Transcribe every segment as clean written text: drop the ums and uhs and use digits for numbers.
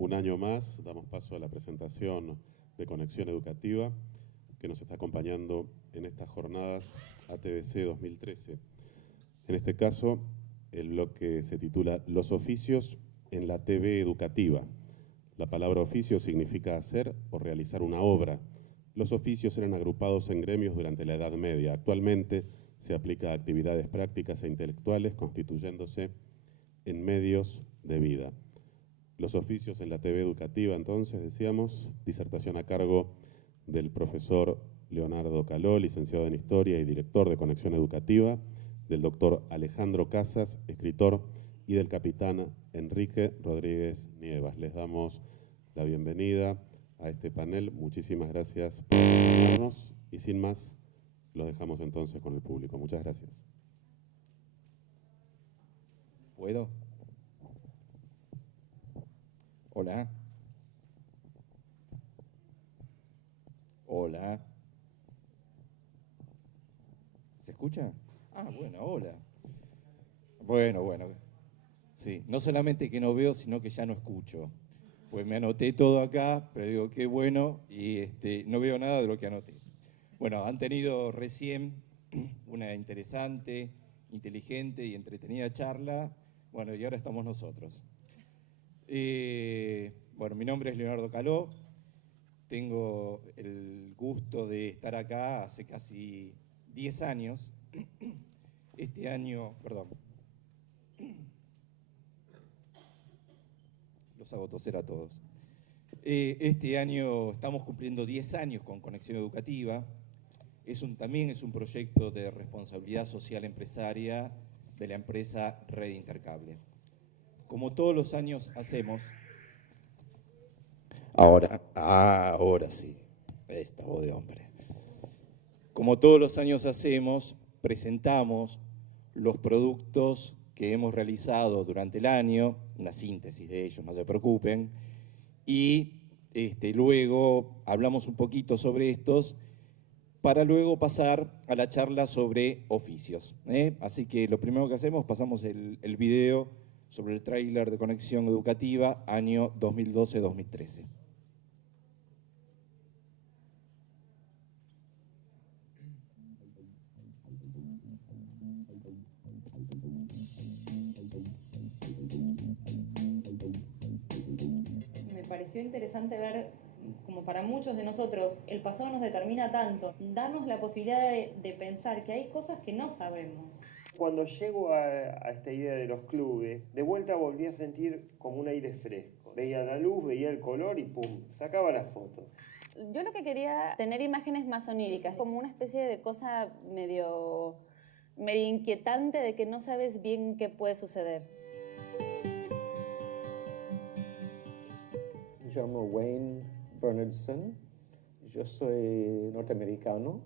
Un año más damos paso a la presentación de Conexión Educativa que nos está acompañando en estas jornadas ATBC 2013. En este caso, el bloque se titula Los oficios en la TV educativa. La palabra oficio significa hacer o realizar una obra. Los oficios eran agrupados en gremios durante la Edad Media. Actualmente se aplica a actividades prácticas e intelectuales constituyéndose en medios de vida. Los oficios en la TV educativa, entonces, decíamos, disertación a cargo del profesor Leonardo Caló, licenciado en Historia y director de Conexión Educativa, del doctor Alejandro Casas, escritor, y del capitán Enrique Rodríguez Nievas. Les damos la bienvenida a este panel. Muchísimas gracias por acompañarnos y sin más, los dejamos entonces con el público. Muchas gracias. ¿Puedo? Hola. Hola. ¿Se escucha? Ah, bueno, hola. Bueno. Sí, no solamente que no veo, sino que ya no escucho. Pues me anoté todo acá, pero digo, qué bueno, y no veo nada de lo que anoté. Bueno, han tenido recién una interesante, inteligente y entretenida charla. Bueno, y ahora estamos nosotros. Bueno, mi nombre es Leonardo Caló. Tengo el gusto de estar acá hace casi 10 años. Este año, perdón, los hago toser a todos. Este año estamos cumpliendo 10 años con Conexión Educativa. También es un proyecto de responsabilidad social empresaria de la empresa Red Intercable. Como todos los años hacemos, ahora sí, esta voz de hombre. Como todos los años hacemos, presentamos los productos que hemos realizado durante el año, una síntesis de ellos, no se preocupen, y luego hablamos un poquito sobre estos para luego pasar a la charla sobre oficios. Así que lo primero que hacemos, pasamos el video sobre el tráiler de Conexión Educativa, año 2012-2013. Me pareció interesante ver, como para muchos de nosotros, el pasado nos determina tanto, darnos la posibilidad de pensar que hay cosas que no sabemos. Cuando llego a esta idea de los clubes, de vuelta volví a sentir como un aire fresco. Veía la luz, veía el color y pum, sacaba la foto. Yo lo que quería tener imágenes más oníricas, como una especie de cosa medio inquietante de que no sabes bien qué puede suceder. Me llamo Wayne Bernardson, yo soy norteamericano,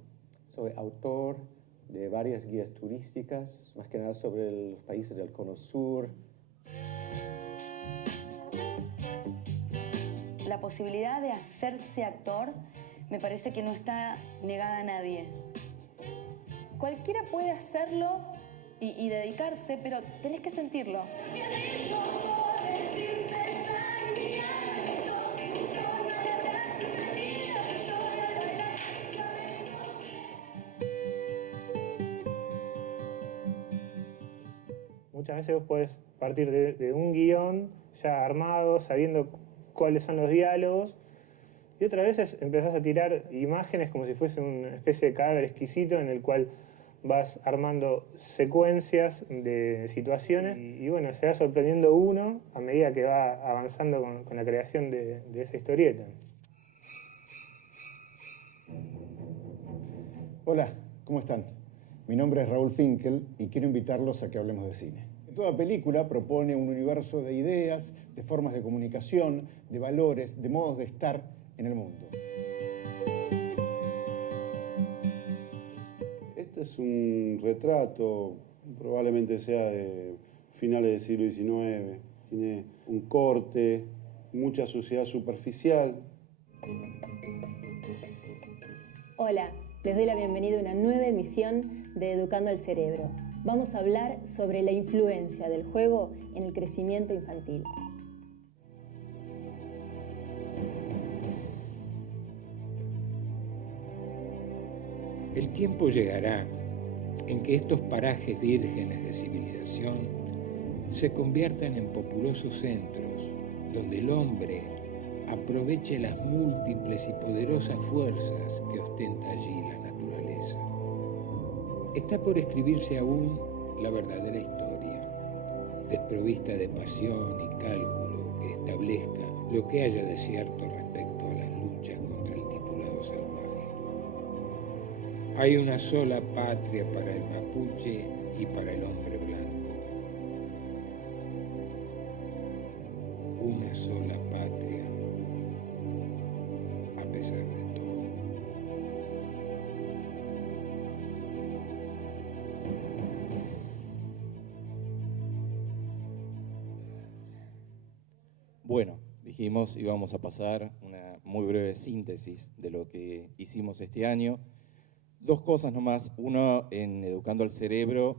soy autor de varias guías turísticas, más que nada sobre los países del Cono Sur. La posibilidad de hacerse actor me parece que no está negada a nadie. Cualquiera puede hacerlo y dedicarse, pero tenés que sentirlo. Muchas veces vos podés partir de un guión ya armado, sabiendo cuáles son los diálogos, y otras veces empezás a tirar imágenes como si fuese una especie de cadáver exquisito en el cual vas armando secuencias de situaciones y bueno, se va sorprendiendo uno a medida que va avanzando con la creación de esa historieta. Hola, ¿cómo están? Mi nombre es Raúl Finkel y quiero invitarlos a que hablemos de cine. Toda película propone un universo de ideas, de formas de comunicación, de valores, de modos de estar en el mundo. Este es un retrato, probablemente sea de finales del siglo XIX. Tiene un corte, mucha suciedad superficial. Hola, les doy la bienvenida a una nueva emisión de Educando al Cerebro. Vamos a hablar sobre la influencia del juego en el crecimiento infantil. El tiempo llegará en que estos parajes vírgenes de civilización se conviertan en populosos centros donde el hombre aproveche las múltiples y poderosas fuerzas que ostenta allí la naturaleza. Está por escribirse aún la verdadera historia, desprovista de pasión y cálculo que establezca lo que haya de cierto respecto a las luchas contra el titulado salvaje. Hay una sola patria para el mapuche y para el hombre blanco. Una sola patria, a pesar de todo. Bueno, dijimos íbamos a pasar una muy breve síntesis de lo que hicimos este año. Dos cosas nomás. Uno, en Educando al Cerebro,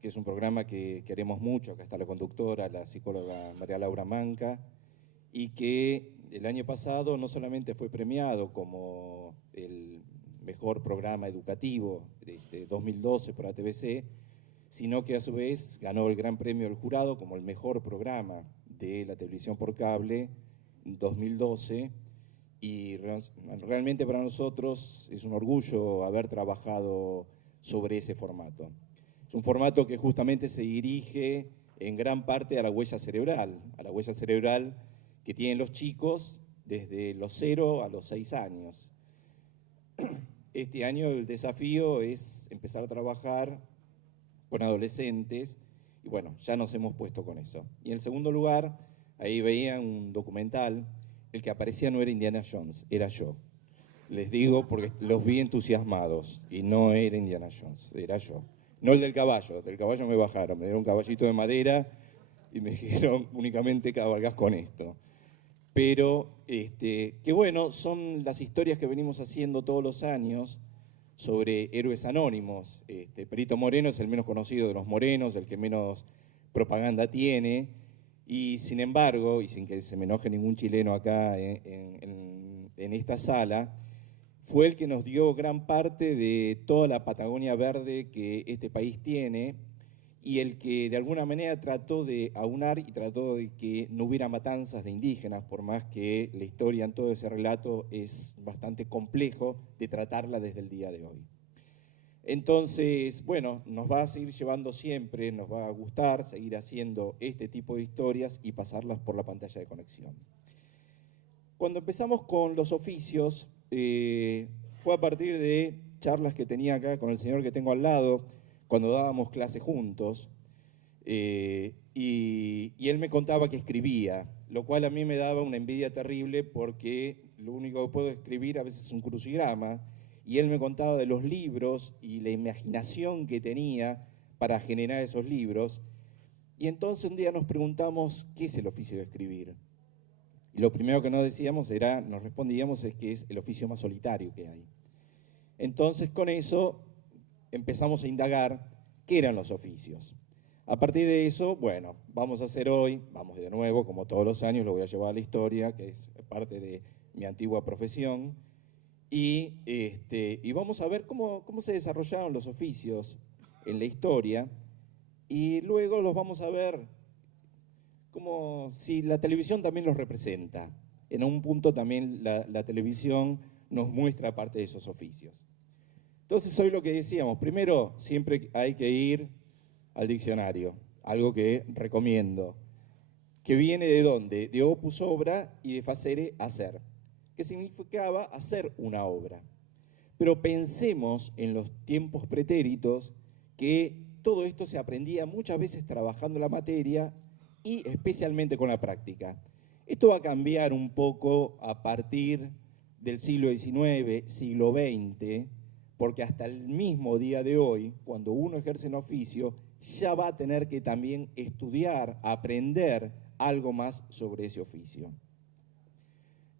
que es un programa que queremos mucho. Acá está la conductora, la psicóloga María Laura Manca, y que el año pasado no solamente fue premiado como el mejor programa educativo de 2012 por ATBC, sino que a su vez ganó el Gran Premio del Jurado como el mejor programa de la televisión por cable 2012, y realmente para nosotros es un orgullo haber trabajado sobre ese formato. Es un formato que justamente se dirige en gran parte a la huella cerebral que tienen los chicos desde los 0 a los 6 años. Este año el desafío es empezar a trabajar con adolescentes, y bueno, ya nos hemos puesto con eso. Y en segundo lugar, ahí veían un documental, el que aparecía no era Indiana Jones, era yo. Les digo porque los vi entusiasmados, y no era Indiana Jones, era yo. No el del caballo me bajaron, me dieron un caballito de madera y me dijeron únicamente cabalgás con esto. Pero, que bueno, son las historias que venimos haciendo todos los años sobre héroes anónimos. Perito Moreno es el menos conocido de los morenos, el que menos propaganda tiene, y sin embargo, y sin que se me enoje ningún chileno acá en esta sala, fue el que nos dio gran parte de toda la Patagonia verde que este país tiene, y el que de alguna manera trató de aunar y trató de que no hubiera matanzas de indígenas, por más que la historia en todo ese relato es bastante complejo de tratarla desde el día de hoy. Entonces, bueno, nos va a seguir llevando siempre, nos va a gustar seguir haciendo este tipo de historias y pasarlas por la pantalla de conexión. Cuando empezamos con los oficios, fue a partir de charlas que tenía acá con el señor que tengo al lado, cuando dábamos clase juntos, y él me contaba que escribía, lo cual a mí me daba una envidia terrible porque lo único que puedo escribir a veces es un crucigrama, y él me contaba de los libros y la imaginación que tenía para generar esos libros, y entonces un día nos preguntamos qué es el oficio de escribir. Y lo primero que nos respondíamos es que es el oficio más solitario que hay. Entonces con eso empezamos a indagar qué eran los oficios. A partir de eso, bueno, vamos a hacer hoy, vamos de nuevo, como todos los años, lo voy a llevar a la historia, que es parte de mi antigua profesión, y vamos a ver cómo se desarrollaron los oficios en la historia, y luego los vamos a ver como si la televisión también los representa. En un punto también la televisión nos muestra parte de esos oficios. Entonces, hoy lo que decíamos, primero siempre hay que ir al diccionario, algo que recomiendo, que viene ¿de dónde? De opus obra y de facere hacer, que significaba hacer una obra. Pero pensemos en los tiempos pretéritos que todo esto se aprendía muchas veces trabajando la materia y especialmente con la práctica. Esto va a cambiar un poco a partir del siglo XIX, siglo XX, porque hasta el mismo día de hoy, cuando uno ejerce un oficio, ya va a tener que también estudiar, aprender algo más sobre ese oficio.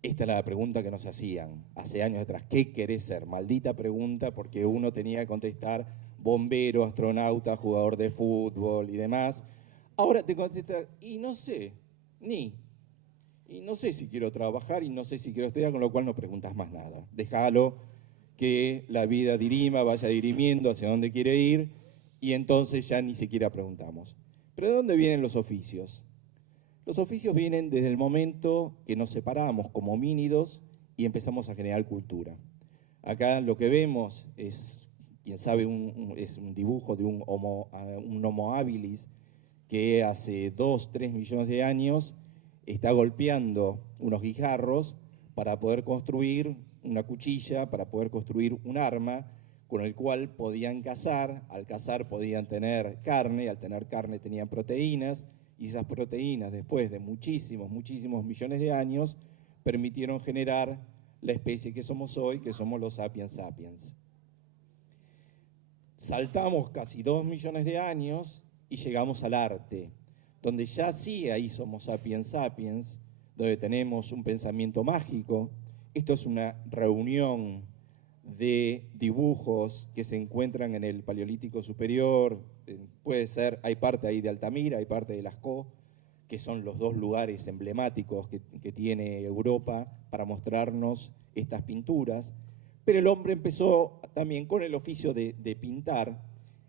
Esta era la pregunta que nos hacían hace años atrás. ¿Qué querés ser? Maldita pregunta, porque uno tenía que contestar bombero, astronauta, jugador de fútbol y demás. Ahora te contesta, y no sé, y no sé si quiero trabajar y no sé si quiero estudiar, con lo cual no preguntas más nada. Déjalo que la vida dirima, vaya dirimiendo hacia dónde quiere ir, y entonces ya ni siquiera preguntamos. ¿Pero de dónde vienen los oficios? Los oficios vienen desde el momento que nos separamos como homínidos y empezamos a generar cultura. Acá lo que vemos es, quién sabe, es un dibujo de un Homo habilis que hace 2, 3 millones de años está golpeando unos guijarros para poder construir una cuchilla, para poder construir un arma con el cual podían cazar. Al cazar podían tener carne, al tener carne tenían proteínas, y esas proteínas, después de muchísimos millones de años, permitieron generar la especie que somos hoy, que somos los sapiens sapiens. Saltamos casi 2 millones de años y llegamos al arte, donde ya sí ahí somos sapiens sapiens, donde tenemos un pensamiento mágico. Esto es una reunión de dibujos que se encuentran en el Paleolítico Superior. Puede ser, hay parte ahí de Altamira, hay parte de Lascaux, que son los dos lugares emblemáticos que tiene Europa para mostrarnos estas pinturas. Pero el hombre empezó también con el oficio de pintar,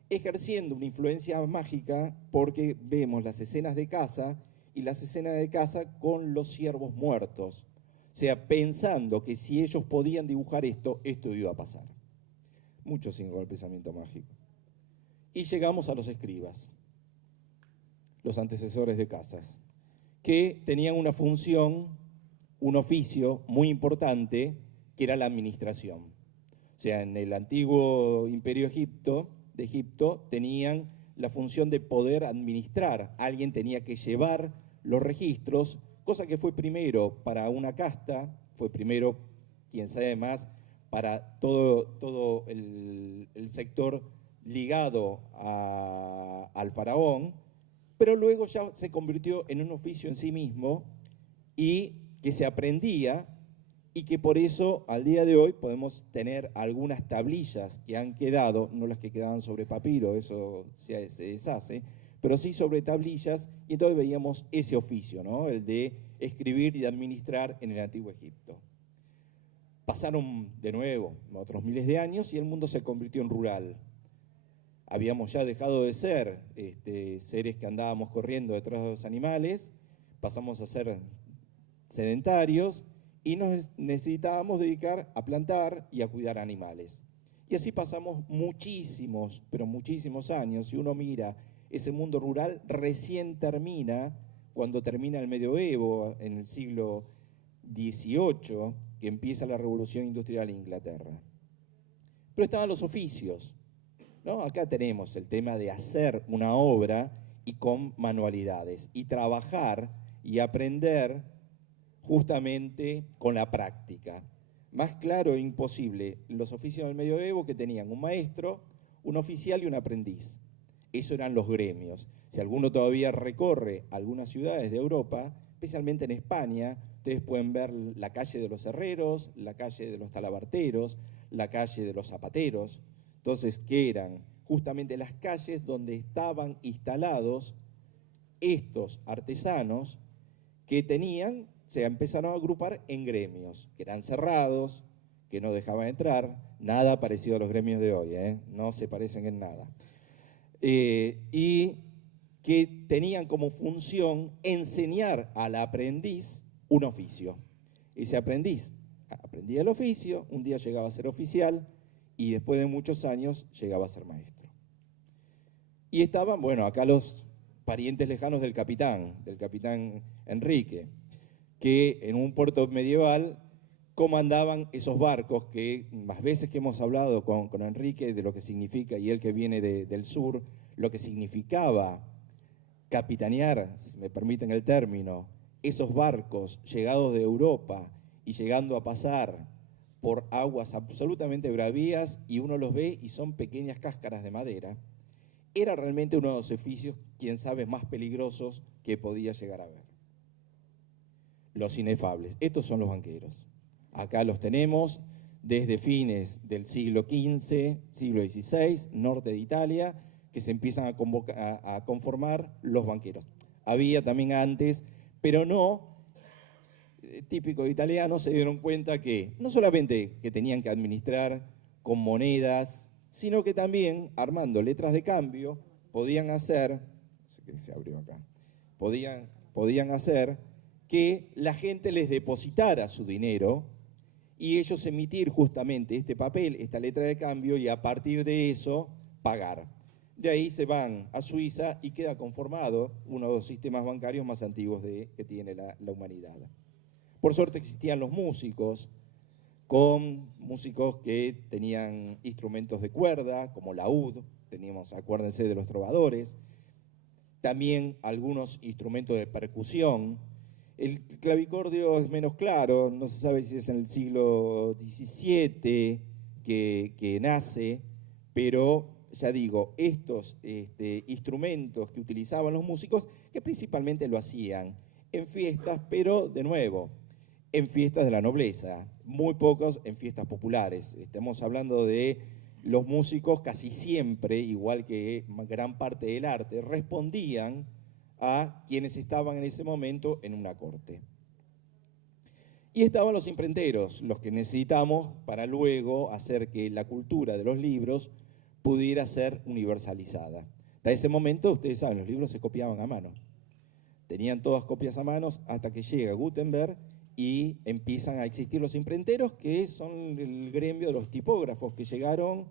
ejerciendo una influencia mágica, porque vemos las escenas de caza y las escenas de caza con los ciervos muertos. O sea, pensando que si ellos podían dibujar esto, esto iba a pasar. Mucho sin el pensamiento mágico. Y llegamos a los escribas, los antecesores de Casas, que tenían una función, un oficio muy importante, que era la administración. O sea, en el antiguo imperio de Egipto tenían la función de poder administrar. Alguien tenía que llevar los registros, cosa que fue primero para una casta, fue primero, quien sabe más, para todo el sector ligado al faraón, pero luego ya se convirtió en un oficio en sí mismo y que se aprendía, y que por eso al día de hoy podemos tener algunas tablillas que han quedado, no las que quedaban sobre papiro, eso se deshace, pero sí sobre tablillas, y entonces veíamos ese oficio, ¿no? El de escribir y de administrar en el Antiguo Egipto. Pasaron de nuevo otros miles de años y el mundo se convirtió en rural. Habíamos ya dejado de ser seres que andábamos corriendo detrás de los animales, pasamos a ser sedentarios y nos necesitábamos dedicar a plantar y a cuidar animales. Y así pasamos muchísimos, pero muchísimos años. Si uno mira ese mundo rural, recién termina, cuando termina el medioevo, en el siglo XVIII, que empieza la Revolución Industrial en Inglaterra. Pero estaban los oficios, ¿no? Acá tenemos el tema de hacer una obra y con manualidades, y trabajar y aprender justamente con la práctica. Más claro e imposible, los oficios del medioevo, que tenían un maestro, un oficial y un aprendiz. Eso eran los gremios. Si alguno todavía recorre algunas ciudades de Europa, especialmente en España, ustedes pueden ver la calle de los herreros, la calle de los talabarteros, la calle de los zapateros. Entonces, ¿qué eran? Justamente las calles donde estaban instalados estos artesanos que tenían, se empezaron a agrupar en gremios, que eran cerrados, que no dejaban entrar, nada parecido a los gremios de hoy, no se parecen en nada. Y que tenían como función enseñar al aprendiz un oficio. Ese aprendiz aprendía el oficio, un día llegaba a ser oficial y después de muchos años llegaba a ser maestro. Y estaban, bueno, acá los parientes lejanos del capitán Enrique, que en un puerto medieval comandaban esos barcos que más veces que hemos hablado con Enrique de lo que significa, y él que viene del sur, lo que significaba capitanear, si me permiten el término, esos barcos llegados de Europa y llegando a pasar por aguas absolutamente bravías, y uno los ve y son pequeñas cáscaras de madera, era realmente uno de los oficios, quién sabe, más peligrosos que podía llegar a ver. Los inefables, estos son los banqueros. Acá los tenemos desde fines del siglo XV, siglo XVI, norte de Italia, que se empiezan a conformar los banqueros. Había también antes, pero no, típico de italiano, se dieron cuenta que no solamente que tenían que administrar con monedas, sino que también, armando letras de cambio, podían hacer, no sé qué se abrió acá, podían hacer que la gente les depositara su dinero y ellos emitir justamente este papel, esta letra de cambio, y a partir de eso pagar. De ahí se van a Suiza y queda conformado uno de los sistemas bancarios más antiguos que tiene la humanidad. Por suerte existían los músicos, con músicos que tenían instrumentos de cuerda, como laúd, teníamos, acuérdense de los trovadores, también algunos instrumentos de percusión. El clavicordio es menos claro, no se sabe si es en el siglo XVII que nace, pero ya digo, estos instrumentos que utilizaban los músicos, que principalmente lo hacían en fiestas, pero de nuevo, en fiestas de la nobleza, muy pocos en fiestas populares. Estamos hablando de los músicos casi siempre, igual que gran parte del arte, respondían a quienes estaban en ese momento en una corte. Y estaban los imprenteros, los que necesitamos para luego hacer que la cultura de los libros pudiera ser universalizada. Hasta ese momento, ustedes saben, los libros se copiaban a mano. Tenían todas copias a mano hasta que llega Gutenberg y empiezan a existir los imprenteros, que son el gremio de los tipógrafos que llegaron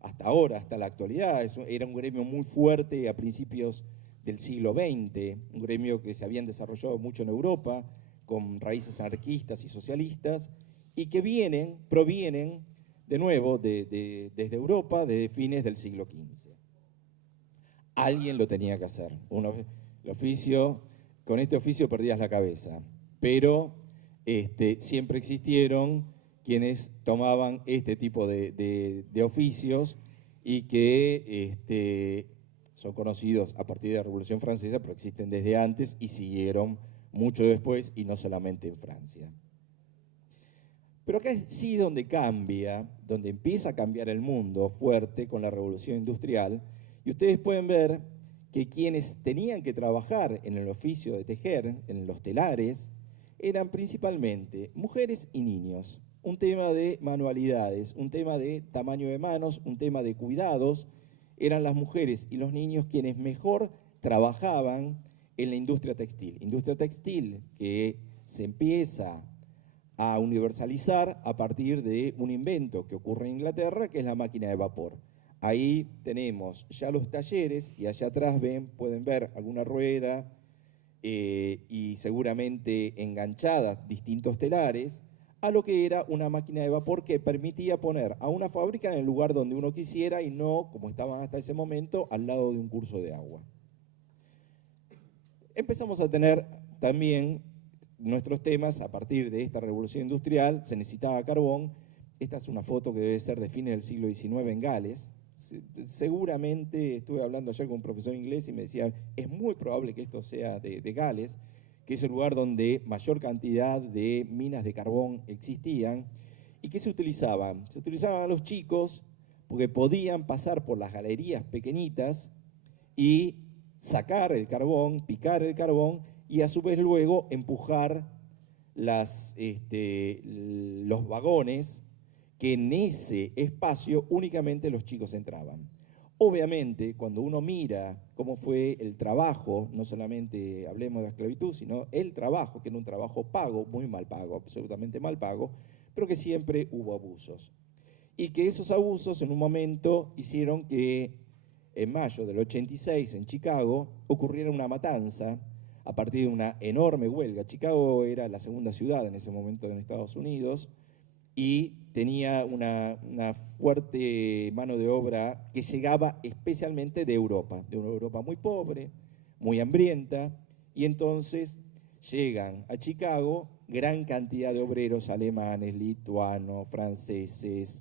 hasta ahora, hasta la actualidad. Era un gremio muy fuerte a principios del siglo XX, un gremio que se habían desarrollado mucho en Europa, con raíces anarquistas y socialistas, y que provienen de nuevo desde Europa, desde fines del siglo XV. Alguien lo tenía que hacer. Con este oficio perdías la cabeza, pero siempre existieron quienes tomaban este tipo de oficios y que son conocidos a partir de la Revolución Francesa, pero existen desde antes y siguieron mucho después, y no solamente en Francia. Pero acá es sí donde cambia, donde empieza a cambiar el mundo fuerte con la Revolución Industrial, y ustedes pueden ver que quienes tenían que trabajar en el oficio de tejer, en los telares, eran principalmente mujeres y niños. Un tema de manualidades, un tema de tamaño de manos, un tema de cuidados. Eran las mujeres y los niños quienes mejor trabajaban en la industria textil que se empieza a universalizar a partir de un invento que ocurre en Inglaterra, que es la máquina de vapor. Ahí tenemos ya los talleres, y allá atrás pueden ver alguna rueda y seguramente enganchadas distintos telares a lo que era una máquina de vapor que permitía poner a una fábrica en el lugar donde uno quisiera y no, como estaban hasta ese momento, al lado de un curso de agua. Empezamos a tener también nuestros temas a partir de esta revolución industrial. Se necesitaba carbón. Esta es una foto que debe ser de fines del siglo XIX en Gales. Seguramente estuve hablando ayer con un profesor inglés y me decía, es muy probable que esto sea de Gales, que es el lugar donde mayor cantidad de minas de carbón existían. ¿Y qué se utilizaban? Se utilizaban a los chicos porque podían pasar por las galerías pequeñitas y sacar el carbón, picar el carbón y a su vez luego empujar los vagones, que en ese espacio únicamente los chicos entraban. Obviamente, cuando uno mira cómo fue el trabajo, no solamente hablemos de la esclavitud, sino el trabajo, que era un trabajo pago, muy mal pago, absolutamente mal pago, pero que siempre hubo abusos. Y que esos abusos en un momento hicieron que en mayo del 86 en Chicago ocurriera una matanza a partir de una enorme huelga. Chicago era la segunda ciudad en ese momento en Estados Unidos, y tenía una fuerte mano de obra que llegaba especialmente de una Europa muy pobre, muy hambrienta, y entonces llegan a Chicago gran cantidad de obreros alemanes, lituanos, franceses,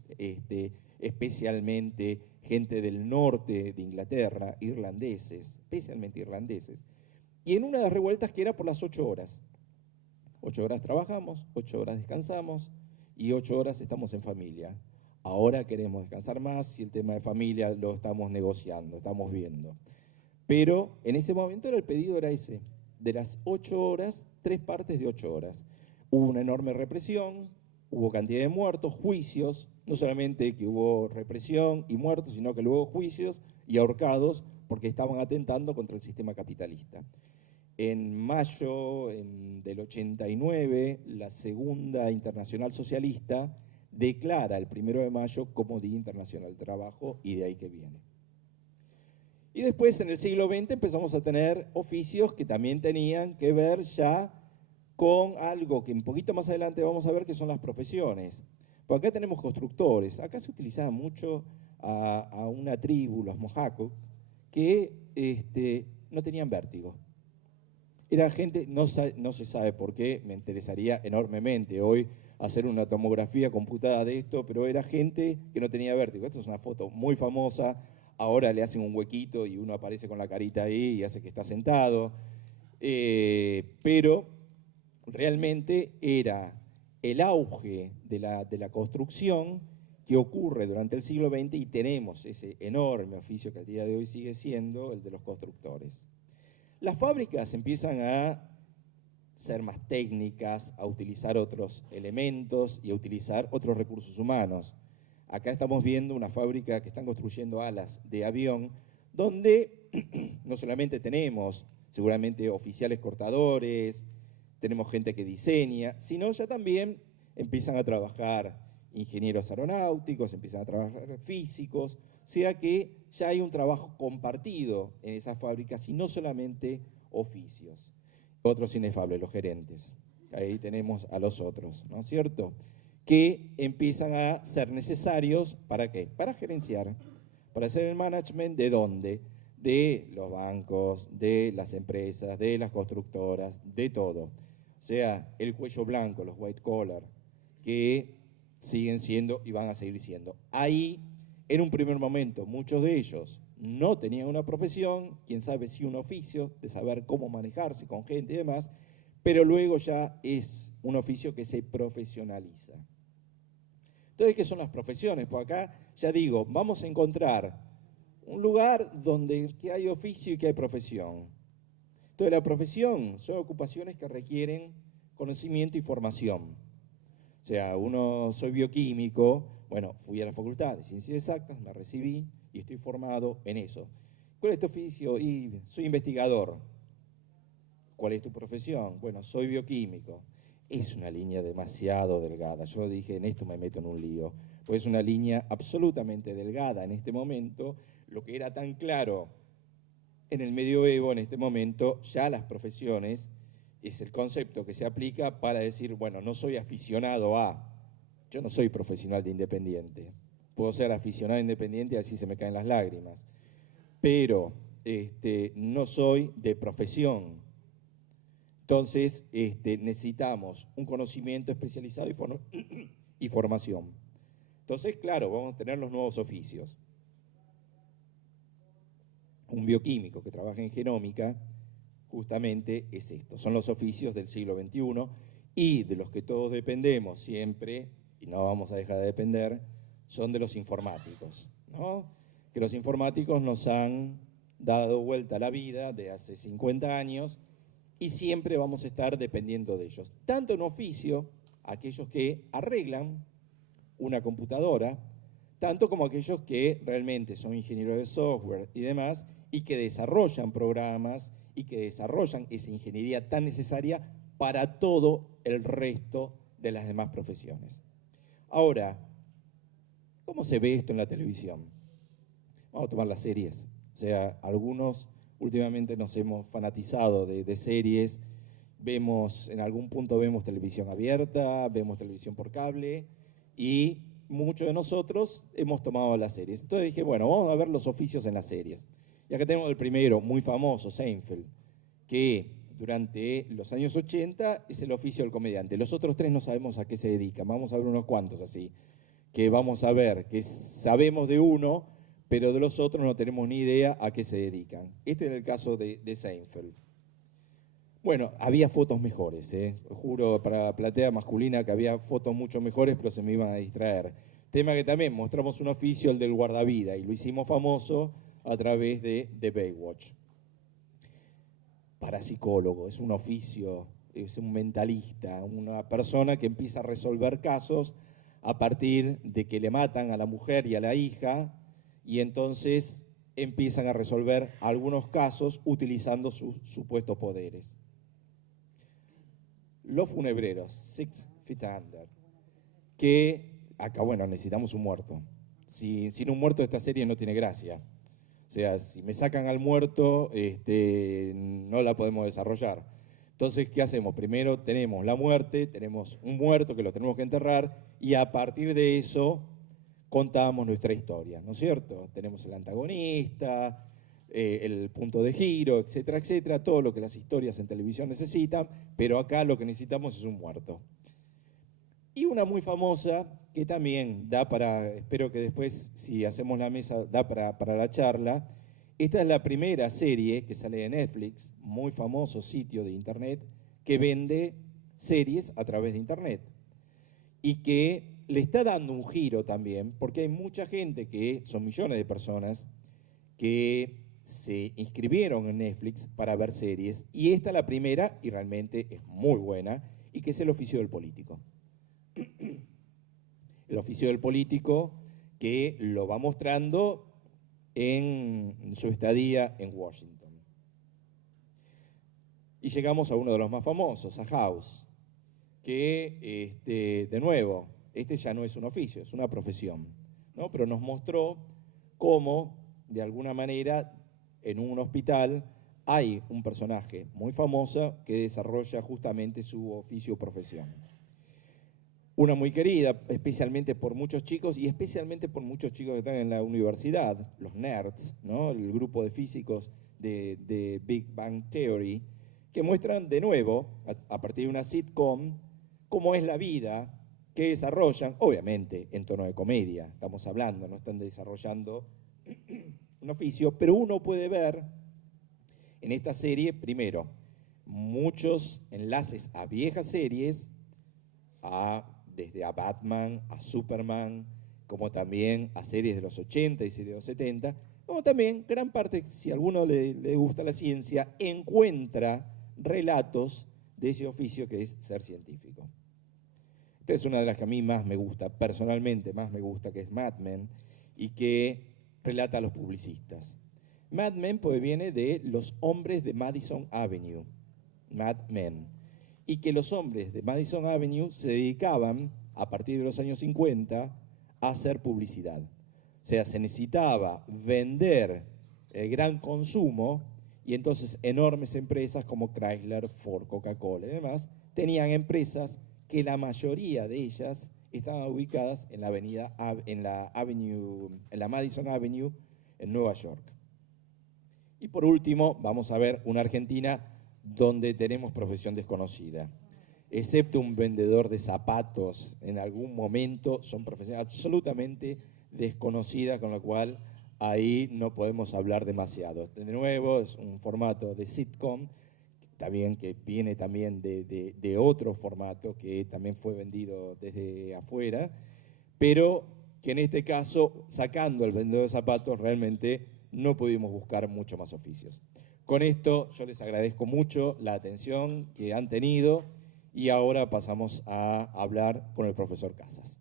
especialmente gente del norte de Inglaterra, irlandeses, especialmente irlandeses, y en una de las revueltas que era por las 8 horas. 8 horas trabajamos, 8 horas descansamos, y 8 horas estamos en familia. Ahora queremos descansar más y el tema de familia lo estamos negociando, estamos viendo. Pero en ese momento el pedido era ese, de las 8 horas, 3 partes de 8 horas. Hubo una enorme represión, hubo cantidad de muertos, juicios, no solamente que hubo represión y muertos, sino que luego juicios y ahorcados porque estaban atentando contra el sistema capitalista. En mayo del 89, la Segunda Internacional Socialista declara el 1 de mayo como Día Internacional del Trabajo, y de ahí que viene. Y después, en el siglo XX, empezamos a tener oficios que también tenían que ver ya con algo que un poquito más adelante vamos a ver, que son las profesiones. Porque acá tenemos constructores. Acá se utilizaba mucho a una tribu, los Mojaco, que no tenían vértigo. Era gente, no se sabe por qué, me interesaría enormemente hoy hacer una tomografía computada de esto, pero era gente que no tenía vértigo. Esta es una foto muy famosa, ahora le hacen un huequito y uno aparece con la carita ahí y hace que está sentado, pero realmente era el auge de la construcción que ocurre durante el siglo XX, y tenemos ese enorme oficio que al día de hoy sigue siendo el de los constructores. Las fábricas empiezan a ser más técnicas, a utilizar otros elementos y a utilizar otros recursos humanos. Acá estamos viendo una fábrica que están construyendo alas de avión, donde no solamente tenemos seguramente oficiales cortadores, tenemos gente que diseña, sino ya también empiezan a trabajar ingenieros aeronáuticos, empiezan a trabajar físicos, o sea que ya hay un trabajo compartido en esas fábricas y no solamente oficios. Otros inefables, los gerentes. Ahí tenemos a los otros, ¿no es cierto? Que empiezan a ser necesarios, ¿para qué? Para gerenciar, para hacer el management ¿de dónde? De los bancos, de las empresas, de las constructoras, de todo. O sea, el cuello blanco, los white collar, que siguen siendo y van a seguir siendo. Ahí, en un primer momento, muchos de ellos no tenían una profesión, quién sabe si un oficio, de saber cómo manejarse con gente y demás, pero luego ya es un oficio que se profesionaliza. Entonces, ¿qué son las profesiones? Pues acá, ya digo, vamos a encontrar un lugar donde que hay oficio y que hay profesión. Entonces, la profesión son ocupaciones que requieren conocimiento y formación. O sea, soy bioquímico, bueno, fui a la Facultad de Ciencias Exactas, me recibí y estoy formado en eso. ¿Cuál es tu oficio? Y soy investigador. ¿Cuál es tu profesión? Bueno, soy bioquímico. Es una línea demasiado delgada. Yo dije, en esto me meto en un lío. Pues es una línea absolutamente delgada en este momento. Lo que era tan claro en el medioevo, en este momento, ya las profesiones es el concepto que se aplica para decir, bueno, no soy aficionado a, yo no soy profesional de independiente. Puedo ser aficionado independiente y así se me caen las lágrimas. Pero no soy de profesión. Entonces, necesitamos un conocimiento especializado y formación. Entonces, claro, vamos a tener los nuevos oficios. Un bioquímico que trabaja en genómica, justamente es esto. Son los oficios del siglo XXI y de los que todos dependemos siempre, y no vamos a dejar de depender, son de los informáticos, ¿no? Que los informáticos nos han dado vuelta a la vida de hace 50 años y siempre vamos a estar dependiendo de ellos. Tanto en oficio, aquellos que arreglan una computadora, tanto como aquellos que realmente son ingenieros de software y demás, y que desarrollan programas y que desarrollan esa ingeniería tan necesaria para todo el resto de las demás profesiones. Ahora, ¿cómo se ve esto en la televisión? Vamos a tomar las series. O sea, algunos últimamente nos hemos fanatizado de series, en algún punto vemos televisión abierta, vemos televisión por cable, y muchos de nosotros hemos tomado las series. Entonces dije, bueno, vamos a ver los oficios en las series. Y acá tenemos el primero, muy famoso, Seinfeld, que durante los años 80 es el oficio del comediante. Los otros tres no sabemos a qué se dedican. Vamos a ver unos cuantos así, que vamos a ver, que sabemos de uno, pero de los otros no tenemos ni idea a qué se dedican. Este es el caso de Seinfeld. Bueno, había fotos mejores, juro para platea masculina que había fotos mucho mejores, pero se me iban a distraer. Tema que también mostramos un oficio, el del guardavida, y lo hicimos famoso a través de Baywatch. Parapsicólogo, es un oficio es un mentalista, una persona que empieza a resolver casos a partir de que le matan a la mujer y a la hija, y entonces empiezan a resolver algunos casos utilizando sus supuestos poderes. Los funebreros, 6 Feet Under, que acá, bueno, necesitamos un muerto. Sin un muerto esta serie no tiene gracia. O sea, si me sacan al muerto, no la podemos desarrollar. Entonces, ¿qué hacemos? Primero tenemos la muerte, tenemos un muerto que lo tenemos que enterrar, y a partir de eso contamos nuestra historia, ¿no es cierto? Tenemos el antagonista, el punto de giro, etcétera, etcétera, todo lo que las historias en televisión necesitan, pero acá lo que necesitamos es un muerto. Y una muy famosa, que también da para, espero que después, si hacemos la mesa, da para la charla. Esta es la primera serie que sale de Netflix, muy famoso sitio de internet, que vende series a través de internet. Y que le está dando un giro también, porque hay mucha gente, que son millones de personas, que se inscribieron en Netflix para ver series, y esta es la primera, y realmente es muy buena, y que es El oficio del político. El oficio del político, que lo va mostrando en su estadía en Washington. Y llegamos a uno de los más famosos, a House, que, de nuevo, ya no es un oficio, es una profesión, ¿no? Pero nos mostró cómo, de alguna manera, en un hospital hay un personaje muy famoso que desarrolla justamente su oficio o profesión. Una muy querida, especialmente por muchos chicos, y especialmente por muchos chicos que están en la universidad, los nerds, ¿no? El grupo de físicos de Big Bang Theory, que muestran de nuevo, a partir de una sitcom, cómo es la vida que desarrollan, obviamente en tono de comedia, estamos hablando, no están desarrollando un oficio, pero uno puede ver en esta serie, primero, muchos enlaces a viejas series, desde a Batman, a Superman, como también a series de los 80 y series de los 70, como también gran parte, si a alguno le gusta la ciencia, encuentra relatos de ese oficio que es ser científico. Esta es una de las que a mí más me gusta, personalmente más me gusta, que es Mad Men, y que relata a los publicistas. Mad Men pues viene de los hombres de Madison Avenue, Mad Men, y que los hombres de Madison Avenue se dedicaban, a partir de los años 50, a hacer publicidad. O sea, se necesitaba vender el gran consumo, y entonces enormes empresas como Chrysler, Ford, Coca-Cola y demás, tenían empresas que la mayoría de ellas estaban ubicadas en la Madison Avenue en Nueva York. Y por último, vamos a ver una Argentina donde tenemos profesión desconocida. Excepto un vendedor de zapatos, en algún momento son profesiones absolutamente desconocidas, con lo cual ahí no podemos hablar demasiado. De nuevo, es un formato de sitcom, también que viene también de otro formato que también fue vendido desde afuera, pero que en este caso, sacando el vendedor de zapatos, realmente no pudimos buscar mucho más oficios. Con esto yo les agradezco mucho la atención que han tenido, y ahora pasamos a hablar con el profesor Casas.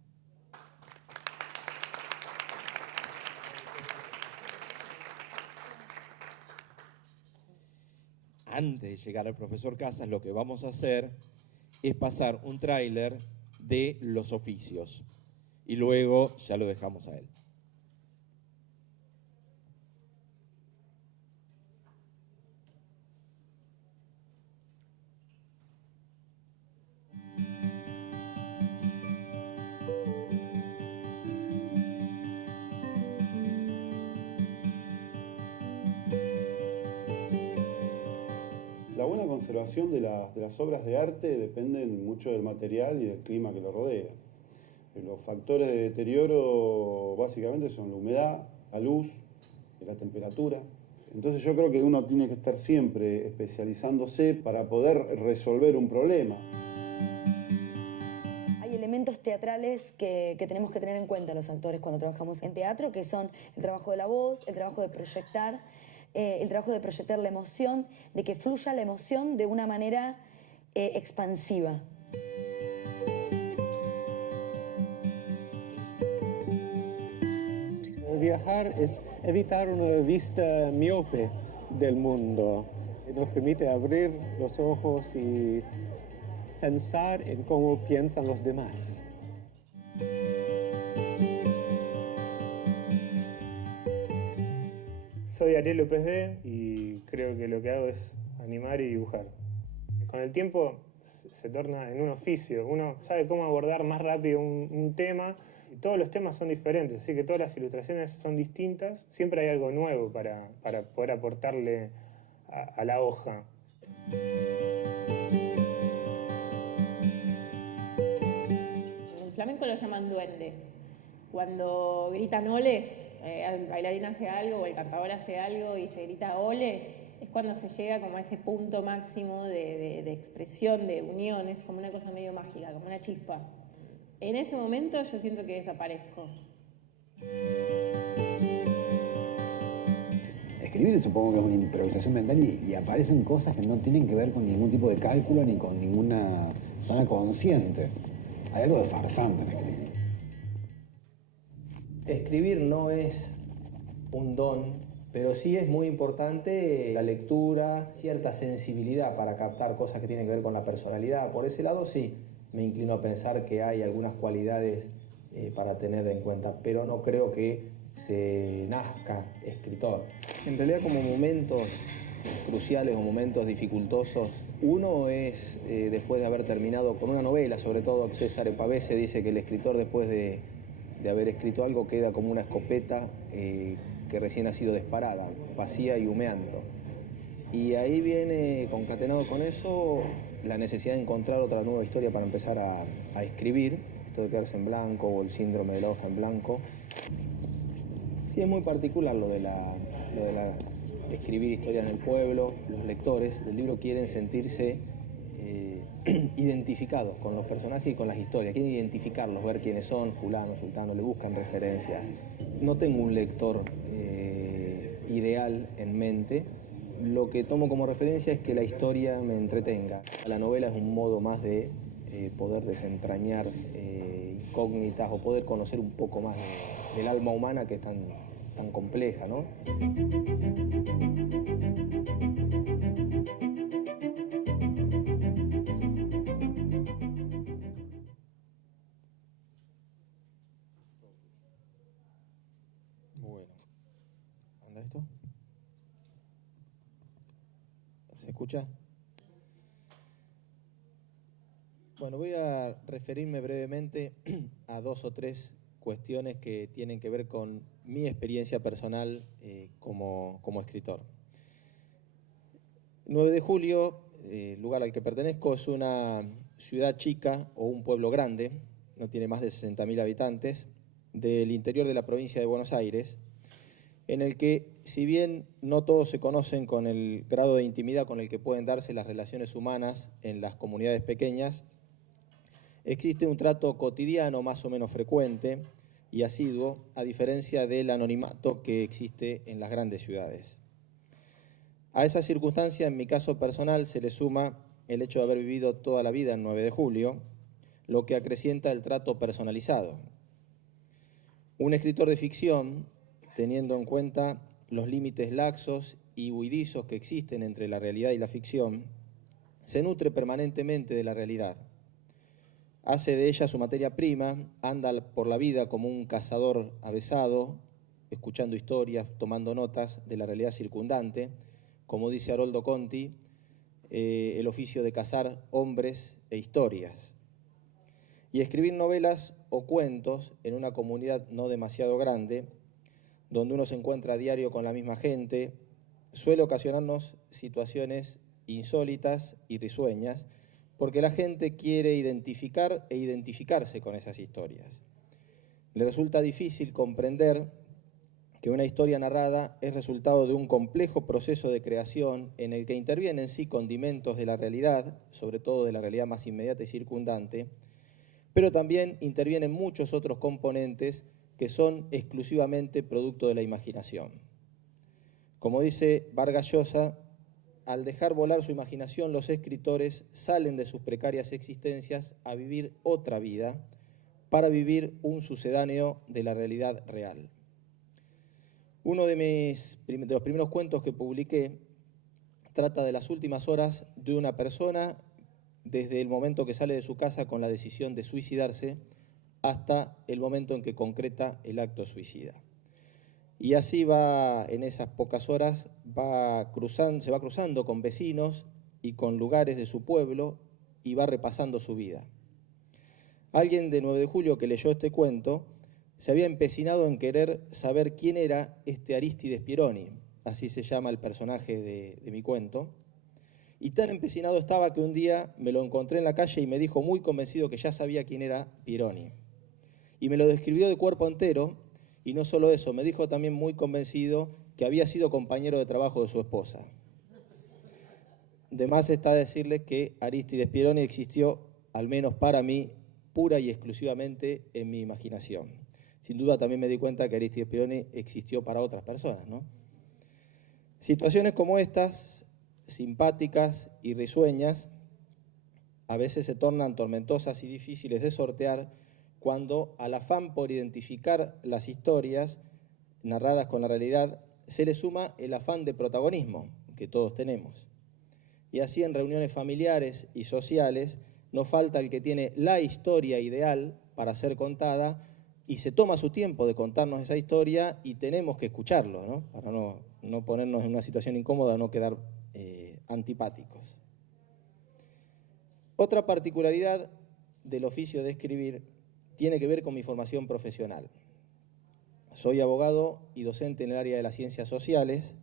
Antes de llegar al profesor Casas, lo que vamos a hacer es pasar un tráiler de los oficios, y luego ya lo dejamos a él. La buena conservación de las obras de arte dependen mucho del material y del clima que lo rodea. Los factores de deterioro básicamente son la humedad, la luz, la temperatura. Entonces yo creo que uno tiene que estar siempre especializándose para poder resolver un problema. Hay elementos teatrales que tenemos que tener en cuenta los actores cuando trabajamos en teatro, que son el trabajo de la voz, el trabajo de proyectar la emoción, de que fluya la emoción de una manera expansiva. Viajar es evitar una vista miope del mundo. Nos permite abrir los ojos y pensar en cómo piensan los demás. Soy Ariel López D y creo que lo que hago es animar y dibujar. Con el tiempo se torna en un oficio. Uno sabe cómo abordar más rápido un tema y todos los temas son diferentes, así que todas las ilustraciones son distintas. Siempre hay algo nuevo para poder aportarle a la hoja. En flamenco lo llaman duende. Cuando gritan ole, el bailarín hace algo o el cantador hace algo y se grita ole, es cuando se llega como a ese punto máximo de expresión, de unión, es como una cosa medio mágica, como una chispa. En ese momento yo siento que desaparezco. Escribir supongo que es una improvisación mental y aparecen cosas que no tienen que ver con ningún tipo de cálculo ni con ninguna zona consciente. Hay algo de farsante en escribir. Escribir no es un don, pero sí es muy importante la lectura, cierta sensibilidad para captar cosas que tienen que ver con la personalidad. Por ese lado sí, me inclino a pensar que hay algunas cualidades para tener en cuenta, pero no creo que se nazca escritor. En realidad, como momentos cruciales o momentos dificultosos, uno es después de haber terminado con una novela, sobre todo César Pavese dice que el escritor después de haber escrito algo queda como una escopeta que recién ha sido disparada, vacía y humeando. Y ahí viene, concatenado con eso, la necesidad de encontrar otra nueva historia para empezar a escribir, esto de quedarse en blanco o el síndrome de la hoja en blanco. Sí, es muy particular lo de escribir historia en el pueblo. Los lectores del libro quieren sentirse identificados con los personajes y con las historias, quieren identificarlos, ver quiénes son, fulano, sultano, le buscan referencias. No tengo un lector ideal en mente. Lo que tomo como referencia es que la historia me entretenga. La novela es un modo más de poder desentrañar incógnitas o poder conocer un poco más del alma humana, que es tan compleja, ¿no? Bueno, ¿anda esto? ¿Se escucha? Bueno, voy a referirme brevemente a 2 o 3 cuestiones que tienen que ver con mi experiencia personal como escritor. 9 de Julio, el lugar al que pertenezco, es una ciudad chica o un pueblo grande, no tiene más de 60.000 habitantes, del interior de la provincia de Buenos Aires, en el que, si bien no todos se conocen con el grado de intimidad con el que pueden darse las relaciones humanas en las comunidades pequeñas, existe un trato cotidiano más o menos frecuente y asiduo, a diferencia del anonimato que existe en las grandes ciudades. A esa circunstancia, en mi caso personal, se le suma el hecho de haber vivido toda la vida en 9 de Julio, lo que acrecienta el trato personalizado. Un escritor de ficción, teniendo en cuenta los límites laxos y huidizos que existen entre la realidad y la ficción, se nutre permanentemente de la realidad. Hace de ella su materia prima, anda por la vida como un cazador avesado, escuchando historias, tomando notas de la realidad circundante, como dice Haroldo Conti, el oficio de cazar hombres e historias. Y escribir novelas o cuentos en una comunidad no demasiado grande, donde uno se encuentra a diario con la misma gente, suele ocasionarnos situaciones insólitas y risueñas, porque la gente quiere identificar e identificarse con esas historias. Le resulta difícil comprender que una historia narrada es resultado de un complejo proceso de creación en el que intervienen sí condimentos de la realidad, sobre todo de la realidad más inmediata y circundante, pero también intervienen muchos otros componentes que son exclusivamente producto de la imaginación. Como dice Vargas Llosa, al dejar volar su imaginación, los escritores salen de sus precarias existencias a vivir otra vida, para vivir un sucedáneo de la realidad real. Uno de los primeros cuentos que publiqué trata de las últimas horas de una persona desde el momento que sale de su casa con la decisión de suicidarse hasta el momento en que concreta el acto suicida. Y así va, en esas pocas horas, se va cruzando con vecinos y con lugares de su pueblo y va repasando su vida. Alguien de 9 de julio que leyó este cuento se había empecinado en querer saber quién era este Arístides Pieroni, así se llama el personaje de mi cuento, y tan empecinado estaba que un día me lo encontré en la calle y me dijo muy convencido que ya sabía quién era Pieroni. Y me lo describió de cuerpo entero, y no solo eso, me dijo también muy convencido que había sido compañero de trabajo de su esposa. De más está decirles que Arístides Pieroni existió, al menos para mí, pura y exclusivamente en mi imaginación. Sin duda también me di cuenta que Arístides Pieroni existió para otras personas, ¿no? Situaciones como estas, simpáticas y risueñas, a veces se tornan tormentosas y difíciles de sortear cuando al afán por identificar las historias narradas con la realidad se le suma el afán de protagonismo que todos tenemos. Y así en reuniones familiares y sociales no falta el que tiene la historia ideal para ser contada y se toma su tiempo de contarnos esa historia y tenemos que escucharlo, ¿no? Para no ponernos en una situación incómoda o no quedar antipáticos. Otra particularidad del oficio de escribir tiene que ver con mi formación profesional. Soy abogado y docente en el área de las ciencias sociales,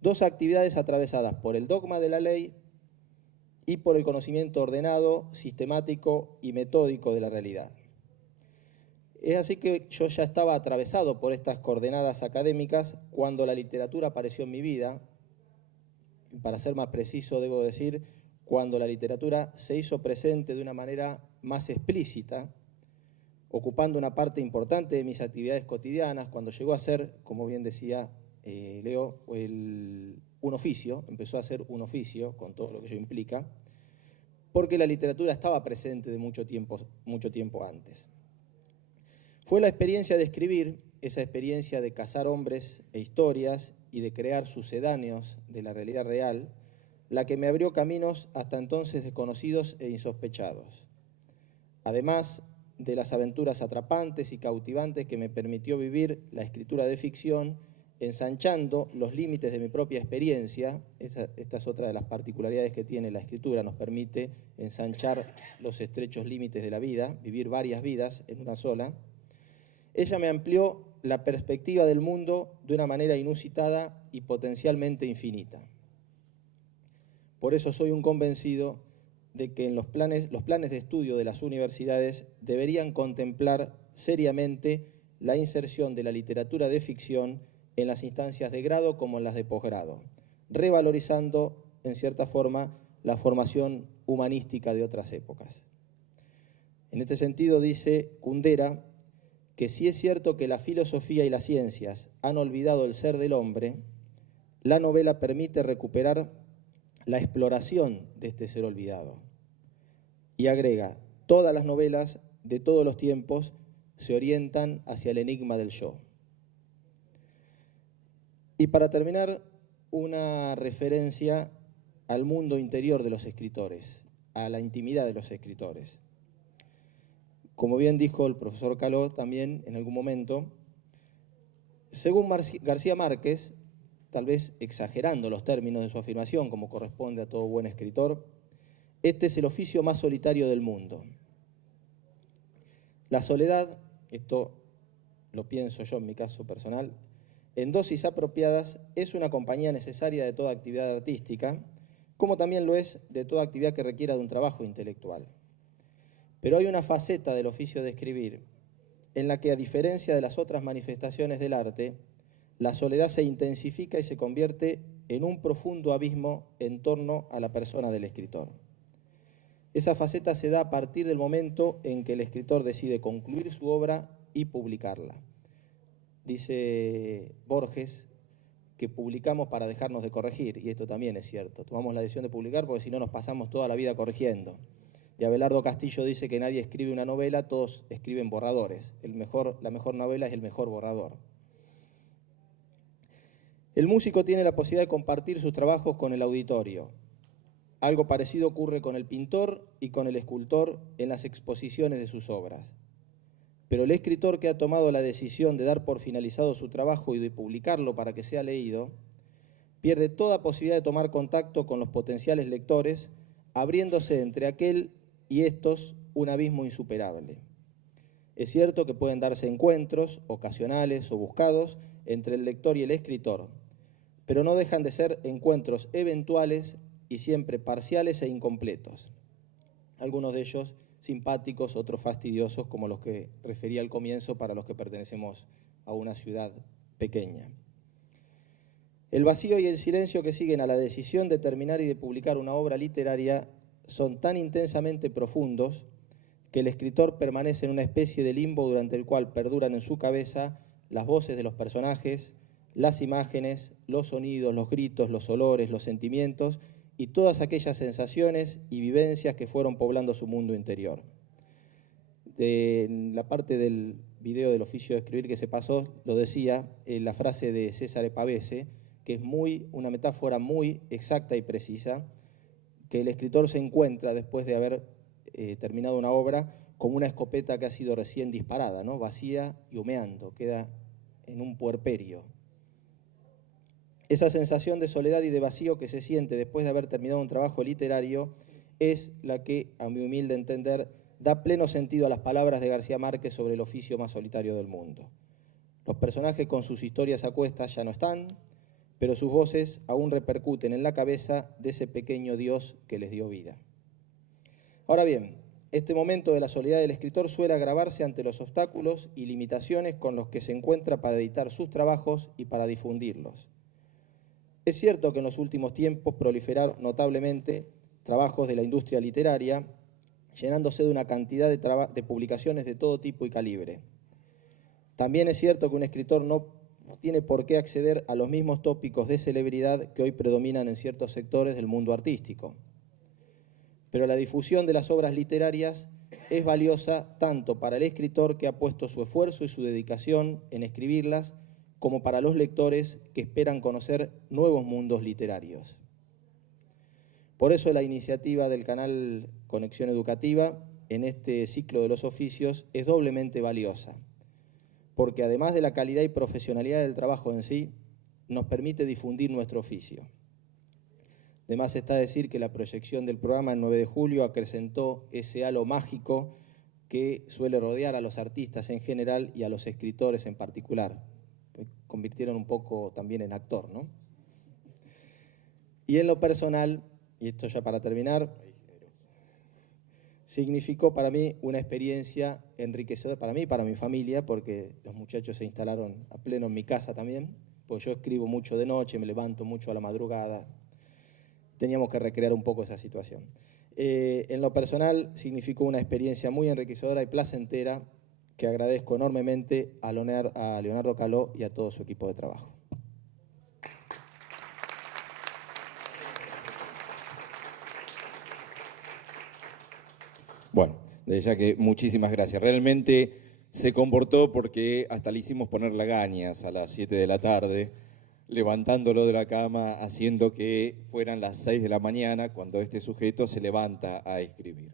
dos actividades atravesadas por el dogma de la ley y por el conocimiento ordenado, sistemático y metódico de la realidad. Es así que yo ya estaba atravesado por estas coordenadas académicas cuando la literatura apareció en mi vida. Para ser más preciso, debo decir, cuando la literatura se hizo presente de una manera más explícita, ocupando una parte importante de mis actividades cotidianas, cuando llegó a ser, como bien decía Leo, un oficio, empezó a ser un oficio, con todo lo que ello implica, porque la literatura estaba presente de mucho tiempo antes. Fue la experiencia de escribir, esa experiencia de cazar hombres e historias y de crear sucedáneos de la realidad real, la que me abrió caminos hasta entonces desconocidos e insospechados. Además de las aventuras atrapantes y cautivantes que me permitió vivir la escritura de ficción, ensanchando los límites de mi propia experiencia. Esta es otra de las particularidades que tiene la escritura, nos permite ensanchar los estrechos límites de la vida, vivir varias vidas en una sola. Ella me amplió la perspectiva del mundo de una manera inusitada y potencialmente infinita. Por eso soy un convencido de que los planes de estudio de las universidades deberían contemplar seriamente la inserción de la literatura de ficción en las instancias de grado como en las de posgrado, revalorizando, en cierta forma, la formación humanística de otras épocas. En este sentido, dice Kundera, que si es cierto que la filosofía y las ciencias han olvidado el ser del hombre, la novela permite recuperar la exploración de este ser olvidado. Y agrega, todas las novelas de todos los tiempos se orientan hacia el enigma del yo. Y para terminar, una referencia al mundo interior de los escritores, a la intimidad de los escritores. Como bien dijo el profesor Caló también en algún momento, según García Márquez, tal vez exagerando los términos de su afirmación, como corresponde a todo buen escritor, este es el oficio más solitario del mundo. La soledad, esto lo pienso yo en mi caso personal, en dosis apropiadas es una compañía necesaria de toda actividad artística, como también lo es de toda actividad que requiera de un trabajo intelectual. Pero hay una faceta del oficio de escribir en la que, a diferencia de las otras manifestaciones del arte, la soledad se intensifica y se convierte en un profundo abismo en torno a la persona del escritor. Esa faceta se da a partir del momento en que el escritor decide concluir su obra y publicarla. Dice Borges que publicamos para dejarnos de corregir, y esto también es cierto. Tomamos la decisión de publicar porque si no nos pasamos toda la vida corrigiendo. Y Abelardo Castillo dice que nadie escribe una novela, todos escriben borradores. La mejor novela es el mejor borrador. El músico tiene la posibilidad de compartir sus trabajos con el auditorio. Algo parecido ocurre con el pintor y con el escultor en las exposiciones de sus obras. Pero el escritor que ha tomado la decisión de dar por finalizado su trabajo y de publicarlo para que sea leído, pierde toda posibilidad de tomar contacto con los potenciales lectores, abriéndose entre aquel y estos un abismo insuperable. Es cierto que pueden darse encuentros ocasionales o buscados entre el lector y el escritor, pero no dejan de ser encuentros eventuales y siempre parciales e incompletos. Algunos de ellos simpáticos, otros fastidiosos, como los que refería al comienzo para los que pertenecemos a una ciudad pequeña. El vacío y el silencio que siguen a la decisión de terminar y de publicar una obra literaria son tan intensamente profundos que el escritor permanece en una especie de limbo durante el cual perduran en su cabeza las voces de los personajes, las imágenes, los sonidos, los gritos, los olores, los sentimientos y todas aquellas sensaciones y vivencias que fueron poblando su mundo interior. En la parte del video del oficio de escribir que se pasó, lo decía la frase de César Pavese, que es una metáfora muy exacta y precisa, que el escritor se encuentra después de haber terminado una obra como una escopeta que ha sido recién disparada, ¿no? Vacía y humeando, queda en un puerperio. Esa sensación de soledad y de vacío que se siente después de haber terminado un trabajo literario es la que, a mi humilde entender, da pleno sentido a las palabras de García Márquez sobre el oficio más solitario del mundo. Los personajes con sus historias a cuestas ya no están, pero sus voces aún repercuten en la cabeza de ese pequeño Dios que les dio vida. Ahora bien, este momento de la soledad del escritor suele agravarse ante los obstáculos y limitaciones con los que se encuentra para editar sus trabajos y para difundirlos. Es cierto que en los últimos tiempos proliferaron notablemente trabajos de la industria literaria, llenándose de una cantidad de publicaciones de todo tipo y calibre. También es cierto que un escritor no tiene por qué acceder a los mismos tópicos de celebridad que hoy predominan en ciertos sectores del mundo artístico. Pero la difusión de las obras literarias es valiosa tanto para el escritor que ha puesto su esfuerzo y su dedicación en escribirlas, como para los lectores que esperan conocer nuevos mundos literarios. Por eso la iniciativa del canal Conexión Educativa en este ciclo de los oficios es doblemente valiosa, porque además de la calidad y profesionalidad del trabajo en sí, nos permite difundir nuestro oficio. Además está decir que la proyección del programa el 9 de julio acrecentó ese halo mágico que suele rodear a los artistas en general y a los escritores en particular. Me convirtieron un poco también en actor, ¿no? Y en lo personal, y esto ya para terminar, significó para mí una experiencia enriquecedora, para mí y para mi familia, porque los muchachos se instalaron a pleno en mi casa también, porque yo escribo mucho de noche, me levanto mucho a la madrugada, teníamos que recrear un poco esa situación. En lo personal significó una experiencia muy enriquecedora y placentera que agradezco enormemente a Leonardo Caló y a todo su equipo de trabajo. Bueno, desde ya que muchísimas gracias. Realmente se comportó porque hasta le hicimos poner lagañas a las 7 de la tarde, levantándolo de la cama, haciendo que fueran las 6 de la mañana cuando este sujeto se levanta a escribir.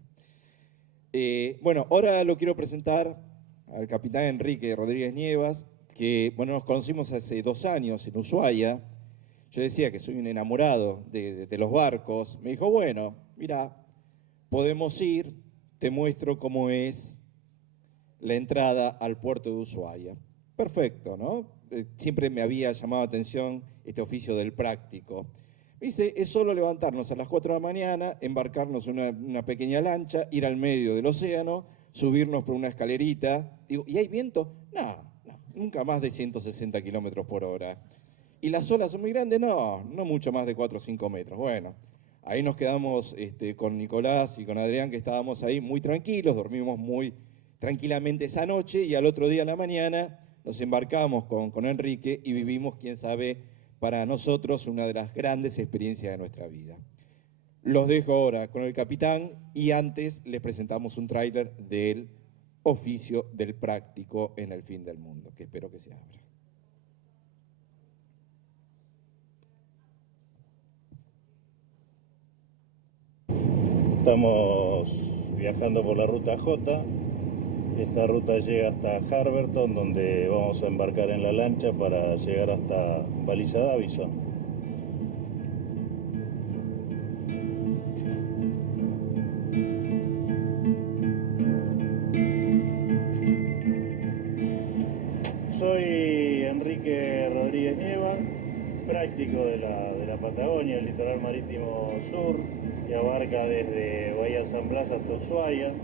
Bueno, ahora lo quiero presentar al capitán Enrique Rodríguez Nievas, que bueno, nos conocimos hace 2 años en Ushuaia. Yo decía que soy un enamorado de los barcos. Me dijo, bueno, mira, podemos ir, te muestro cómo es la entrada al puerto de Ushuaia. Perfecto, ¿no? Siempre me había llamado la atención este oficio del práctico. Me dice, es solo levantarnos a las 4 de la mañana, embarcarnos en una pequeña lancha, ir al medio del océano, subirnos por una escalerita. Digo, ¿y hay viento? No, nunca más de 160 kilómetros por hora. ¿Y las olas son muy grandes? No mucho más de 4 o 5 metros. Bueno, ahí nos quedamos con Nicolás y con Adrián, que estábamos ahí muy tranquilos, dormimos muy tranquilamente esa noche y al otro día a la mañana nos embarcamos con Enrique y vivimos, quién sabe, para nosotros una de las grandes experiencias de nuestra vida. Los dejo ahora con el capitán y antes les presentamos un tráiler del oficio del práctico en el fin del mundo, que espero que se abra. Estamos viajando por la ruta J. Esta ruta llega hasta Harberton, donde vamos a embarcar en la lancha para llegar hasta Baliza Davison. Soy Enrique Rodríguez Nieva, práctico de la Patagonia, el litoral marítimo sur, que abarca desde Bahía San Blas hasta Ushuaia.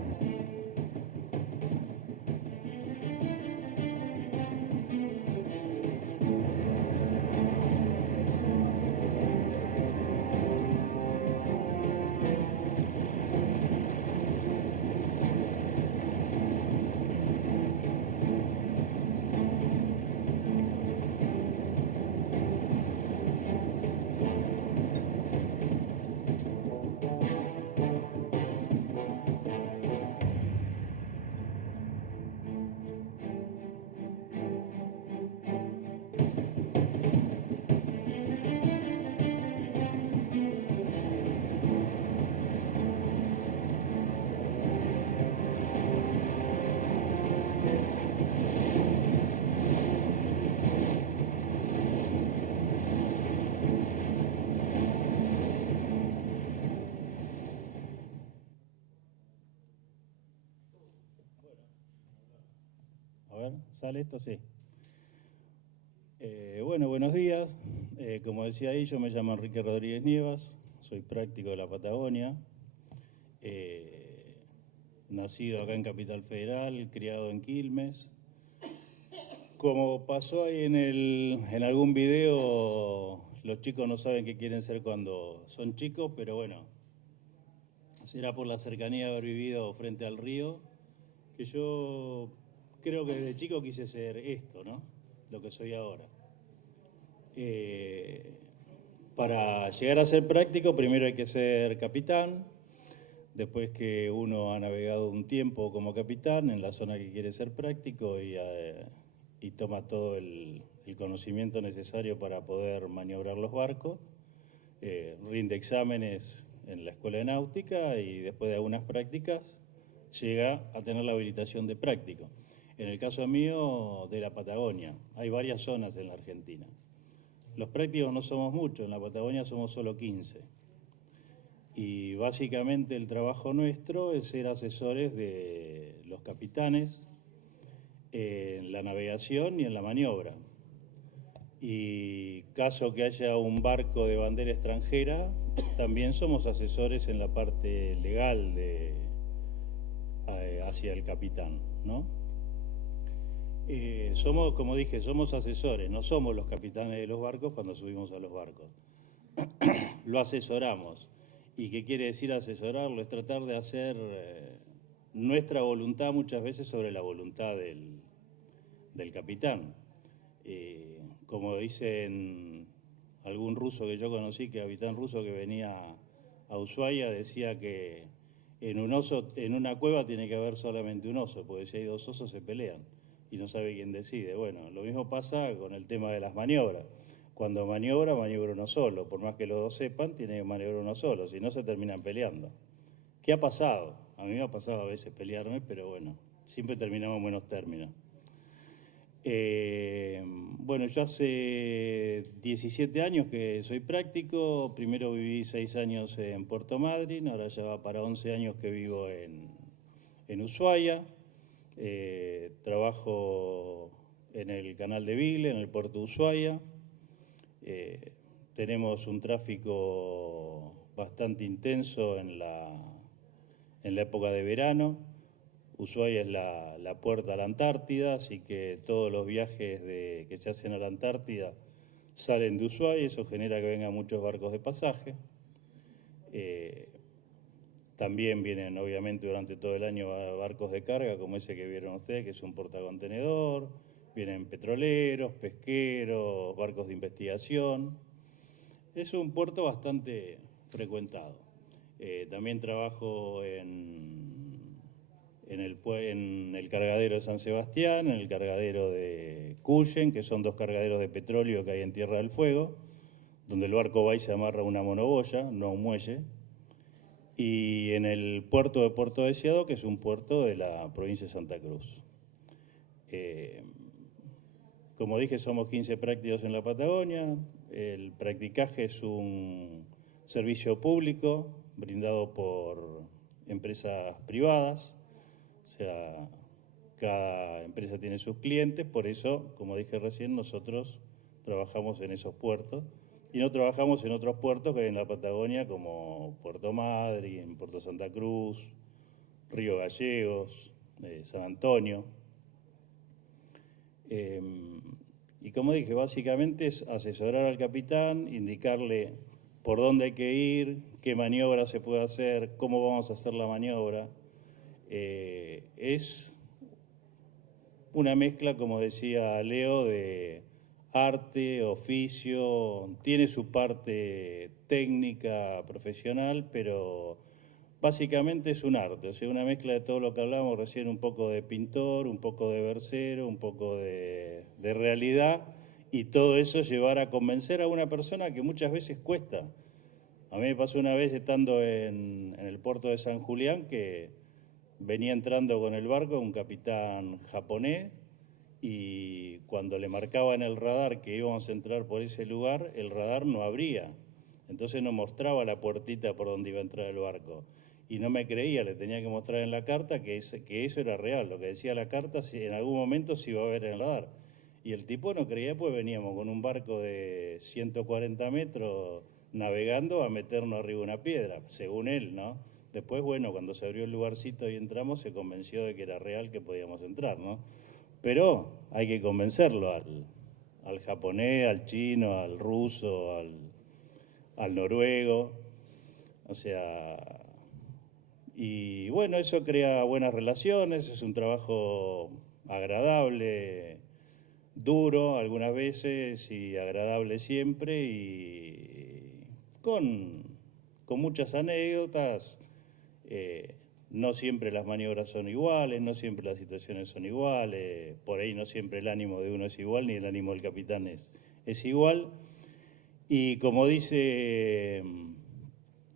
¿Sale esto? Sí. Bueno, buenos días. Como decía ahí, yo me llamo Enrique Rodríguez Nievas, soy práctico de la Patagonia, nacido acá en Capital Federal, criado en Quilmes. Como pasó ahí en algún video, los chicos no saben qué quieren ser cuando son chicos, pero bueno, será por la cercanía de haber vivido frente al río, que yo creo que desde chico quise ser esto, ¿no? Lo que soy ahora. Para llegar a ser práctico, primero hay que ser capitán. Después que uno ha navegado un tiempo como capitán en la zona que quiere ser práctico y toma todo el conocimiento necesario para poder maniobrar los barcos, rinde exámenes en la escuela de náutica y después de algunas prácticas llega a tener la habilitación de práctico. En el caso mío, de la Patagonia. Hay varias zonas en la Argentina. Los prácticos no somos muchos, en la Patagonia somos solo 15. Y básicamente el trabajo nuestro es ser asesores de los capitanes en la navegación y en la maniobra. Y caso que haya un barco de bandera extranjera, también somos asesores en la parte legal hacia el capitán, ¿no? Somos, como dije, somos asesores, no somos los capitanes de los barcos cuando subimos a los barcos. Lo asesoramos. ¿Y qué quiere decir asesorarlo? Es tratar de hacer nuestra voluntad muchas veces sobre la voluntad del capitán. Como dicen algún ruso que yo conocí, que capitán ruso que venía a Ushuaia, decía que en una cueva tiene que haber solamente un oso, porque si hay dos osos se pelean y no sabe quién decide. Bueno, lo mismo pasa con el tema de las maniobras. Cuando maniobra uno solo. Por más que los dos sepan, tiene que maniobrar uno solo, si no se terminan peleando. ¿Qué ha pasado? A mí me ha pasado a veces pelearme, pero bueno, siempre terminamos en buenos términos. Bueno, yo hace 17 años que soy práctico. Primero viví 6 años en Puerto Madryn, ahora ya va para 11 años que vivo en Ushuaia. Trabajo en el canal de Ville, en el puerto de Ushuaia. Tenemos un tráfico bastante intenso en la época de verano. Ushuaia es la puerta a la Antártida, así que todos los viajes que se hacen a la Antártida salen de Ushuaia, eso genera que vengan muchos barcos de pasaje. También vienen, obviamente, durante todo el año barcos de carga, como ese que vieron ustedes, que es un portacontenedor, Vienen petroleros, pesqueros, barcos de investigación. Es un puerto bastante frecuentado. También trabajo en el cargadero de San Sebastián, en el cargadero de Cuyen, que son 2 cargaderos de petróleo que hay en Tierra del Fuego, donde el barco va y se amarra a una monoboya, no a un muelle. Y en el puerto de Puerto Deseado, que es un puerto de la provincia de Santa Cruz. Como dije, somos 15 prácticos en la Patagonia. El practicaje es un servicio público brindado por empresas privadas. O sea, cada empresa tiene sus clientes, por eso, como dije recién, nosotros trabajamos en esos puertos y no trabajamos en otros puertos que hay en la Patagonia, como Puerto Madryn, Puerto Santa Cruz, Río Gallegos, San Antonio. Y como dije, básicamente es asesorar al capitán, indicarle por dónde hay que ir, qué maniobra se puede hacer, cómo vamos a hacer la maniobra. Es una mezcla, como decía Leo, de arte, oficio, tiene su parte técnica, profesional, pero básicamente es un arte, o sea, una mezcla de todo lo que hablamos recién, un poco de pintor, un poco de versero, un poco de realidad, y todo eso llevar a convencer a una persona que muchas veces cuesta. A mí me pasó una vez estando en el puerto de San Julián que venía entrando con el barco un capitán japonés y cuando le marcaba en el radar que íbamos a entrar por ese lugar, el radar no abría. Entonces no mostraba la puertita por donde iba a entrar el barco. Y no me creía, le tenía que mostrar en la carta que eso era real. Lo que decía la carta, en algún momento se iba a ver en el radar. Y el tipo no creía, pues veníamos con un barco de 140 metros navegando a meternos arriba de una piedra, según él, ¿no? Después, bueno, cuando se abrió el lugarcito y entramos, se convenció de que era real que podíamos entrar, ¿no? Pero hay que convencerlo al japonés, al chino, al ruso, al noruego. O sea, y bueno, eso crea buenas relaciones, es un trabajo agradable, duro algunas veces y agradable siempre y con muchas anécdotas. No siempre las maniobras son iguales, no siempre las situaciones son iguales, por ahí no siempre el ánimo de uno es igual, ni el ánimo del capitán es igual. Y como dice,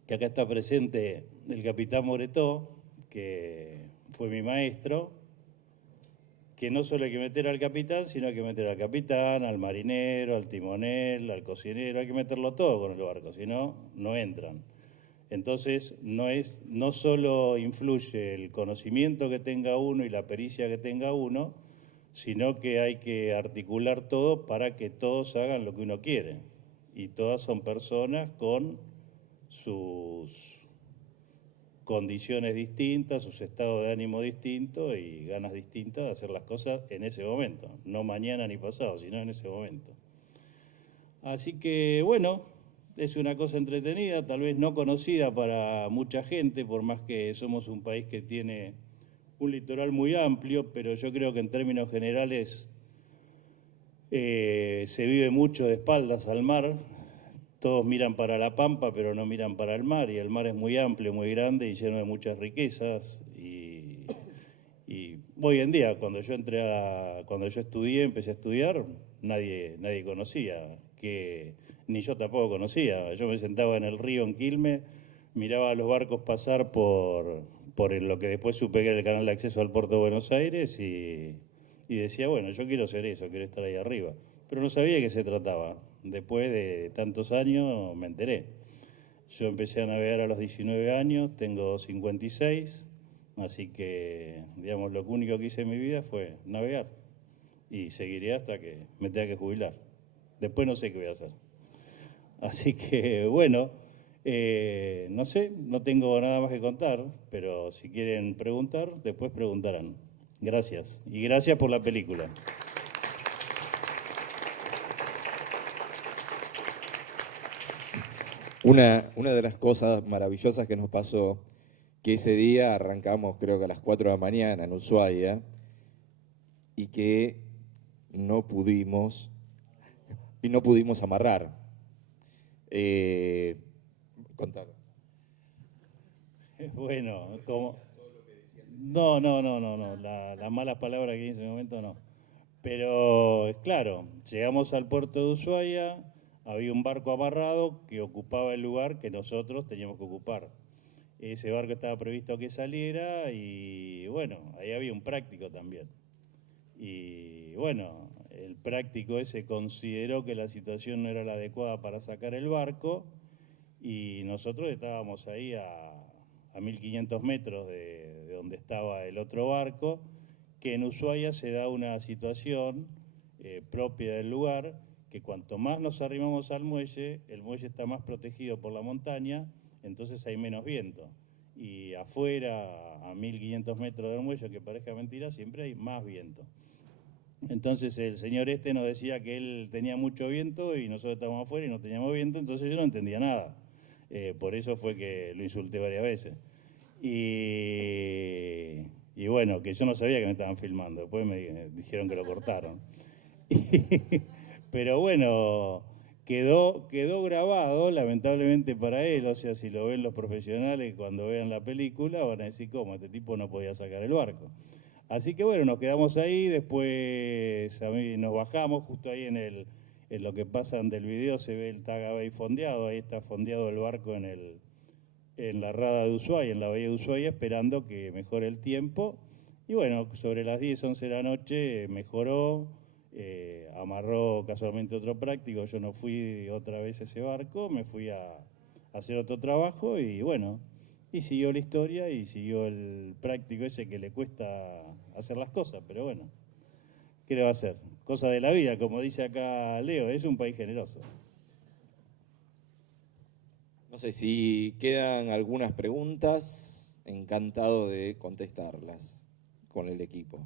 que acá está presente el capitán Moretó, que fue mi maestro, que no solo hay que meter al capitán, sino hay que meter al capitán, al marinero, al timonel, al cocinero, hay que meterlo todo con el barco, si no, no entran. Entonces, no solo influye el conocimiento que tenga uno y la pericia que tenga uno, sino que hay que articular todo para que todos hagan lo que uno quiere. Y todas son personas con sus condiciones distintas, sus estados de ánimo distintos y ganas distintas de hacer las cosas en ese momento. No mañana ni pasado, sino en ese momento. Así que, bueno, es una cosa entretenida, tal vez no conocida para mucha gente, por más que somos un país que tiene un litoral muy amplio, pero yo creo que en términos generales se vive mucho de espaldas al mar. Todos miran para la pampa, pero no miran para el mar, y el mar es muy amplio, muy grande y lleno de muchas riquezas. Y hoy en día, cuando yo empecé a estudiar, nadie conocía, ni yo tampoco conocía. Yo me sentaba en el río en Quilmes, miraba a los barcos pasar por lo que después supe que era el canal de acceso al puerto de Buenos Aires y decía, bueno, yo quiero ser eso, quiero estar ahí arriba. Pero no sabía de qué se trataba. Después de tantos años me enteré. Yo empecé a navegar a los 19 años, tengo 56, así que, digamos, lo único que hice en mi vida fue navegar. Y seguiré hasta que me tenga que jubilar. Después no sé qué voy a hacer. Así que, bueno, no sé, no tengo nada más que contar, pero si quieren preguntar, después preguntarán. Gracias. Y gracias por la película. Una de las cosas maravillosas que nos pasó, que ese día arrancamos creo que a las 4 de la mañana en Ushuaia, y que no pudimos amarrar. Contar. Bueno, como... No, las malas palabras que dije en ese momento no. Pero, claro, llegamos al puerto de Ushuaia, había un barco amarrado que ocupaba el lugar que nosotros teníamos que ocupar. Ese barco estaba previsto que saliera y, bueno, ahí había un práctico también. Y, bueno, el práctico ese consideró que la situación no era la adecuada para sacar el barco y nosotros estábamos ahí a 1.500 metros de donde estaba el otro barco, que en Ushuaia se da una situación propia del lugar, que cuanto más nos arrimamos al muelle, el muelle está más protegido por la montaña, entonces hay menos viento. Y afuera, a 1.500 metros del muelle, que parezca mentira, siempre hay más viento. Entonces el señor nos decía que él tenía mucho viento y nosotros estábamos afuera y no teníamos viento, entonces yo no entendía nada. Por eso fue que lo insulté varias veces. Y bueno, que yo no sabía que me estaban filmando, después me dijeron que lo cortaron. Pero bueno, quedó grabado, lamentablemente para él, o sea, si lo ven los profesionales cuando vean la película, van a decir, ¿cómo? Este tipo no podía sacar el barco. Así que bueno, nos quedamos ahí, después nos bajamos, justo ahí en lo que pasan del video se ve el Taga Bay fondeado, ahí está fondeado el barco en la rada de Ushuaia, en la bahía de Ushuaia, esperando que mejore el tiempo. Y bueno, sobre las 10, 11 de la noche mejoró, amarró casualmente otro práctico, yo no fui otra vez a ese barco, me fui a hacer otro trabajo y bueno, y siguió la historia y siguió el práctico ese que le cuesta hacer las cosas, pero bueno, ¿qué le va a hacer? Cosa de la vida, como dice acá Leo, es un país generoso. No sé si quedan algunas preguntas, encantado de contestarlas con el equipo.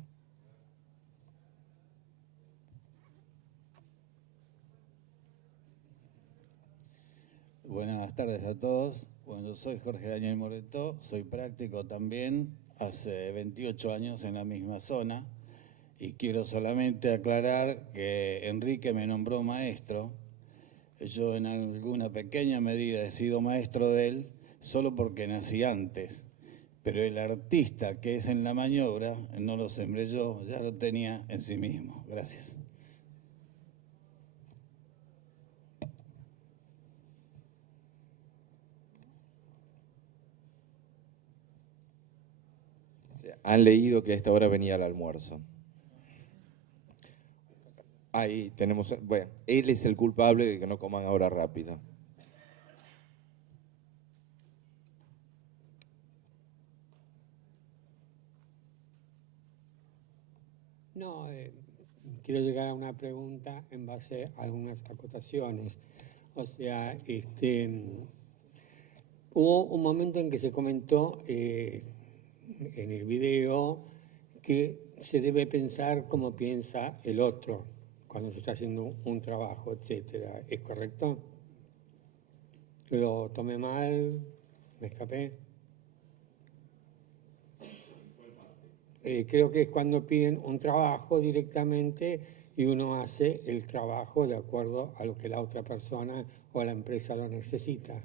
Buenas tardes a todos. Bueno, yo soy Jorge Daniel Moretó, soy práctico también, hace 28 años en la misma zona, y quiero solamente aclarar que Enrique me nombró maestro. Yo en alguna pequeña medida he sido maestro de él, solo porque nací antes, pero el artista que es en la maniobra, no lo sembré yo, ya lo tenía en sí mismo. Gracias. Han leído que a esta hora venía el almuerzo. Ahí tenemos, bueno, él es el culpable de que no coman ahora rápido. No, quiero llegar a una pregunta en base a algunas acotaciones. O sea, hubo un momento en que se comentó en el video que se debe pensar como piensa el otro cuando se está haciendo un trabajo, etcétera. ¿Es correcto? ¿Lo tomé mal? ¿Me escapé? Creo que es cuando piden un trabajo directamente y uno hace el trabajo de acuerdo a lo que la otra persona o la empresa lo necesita.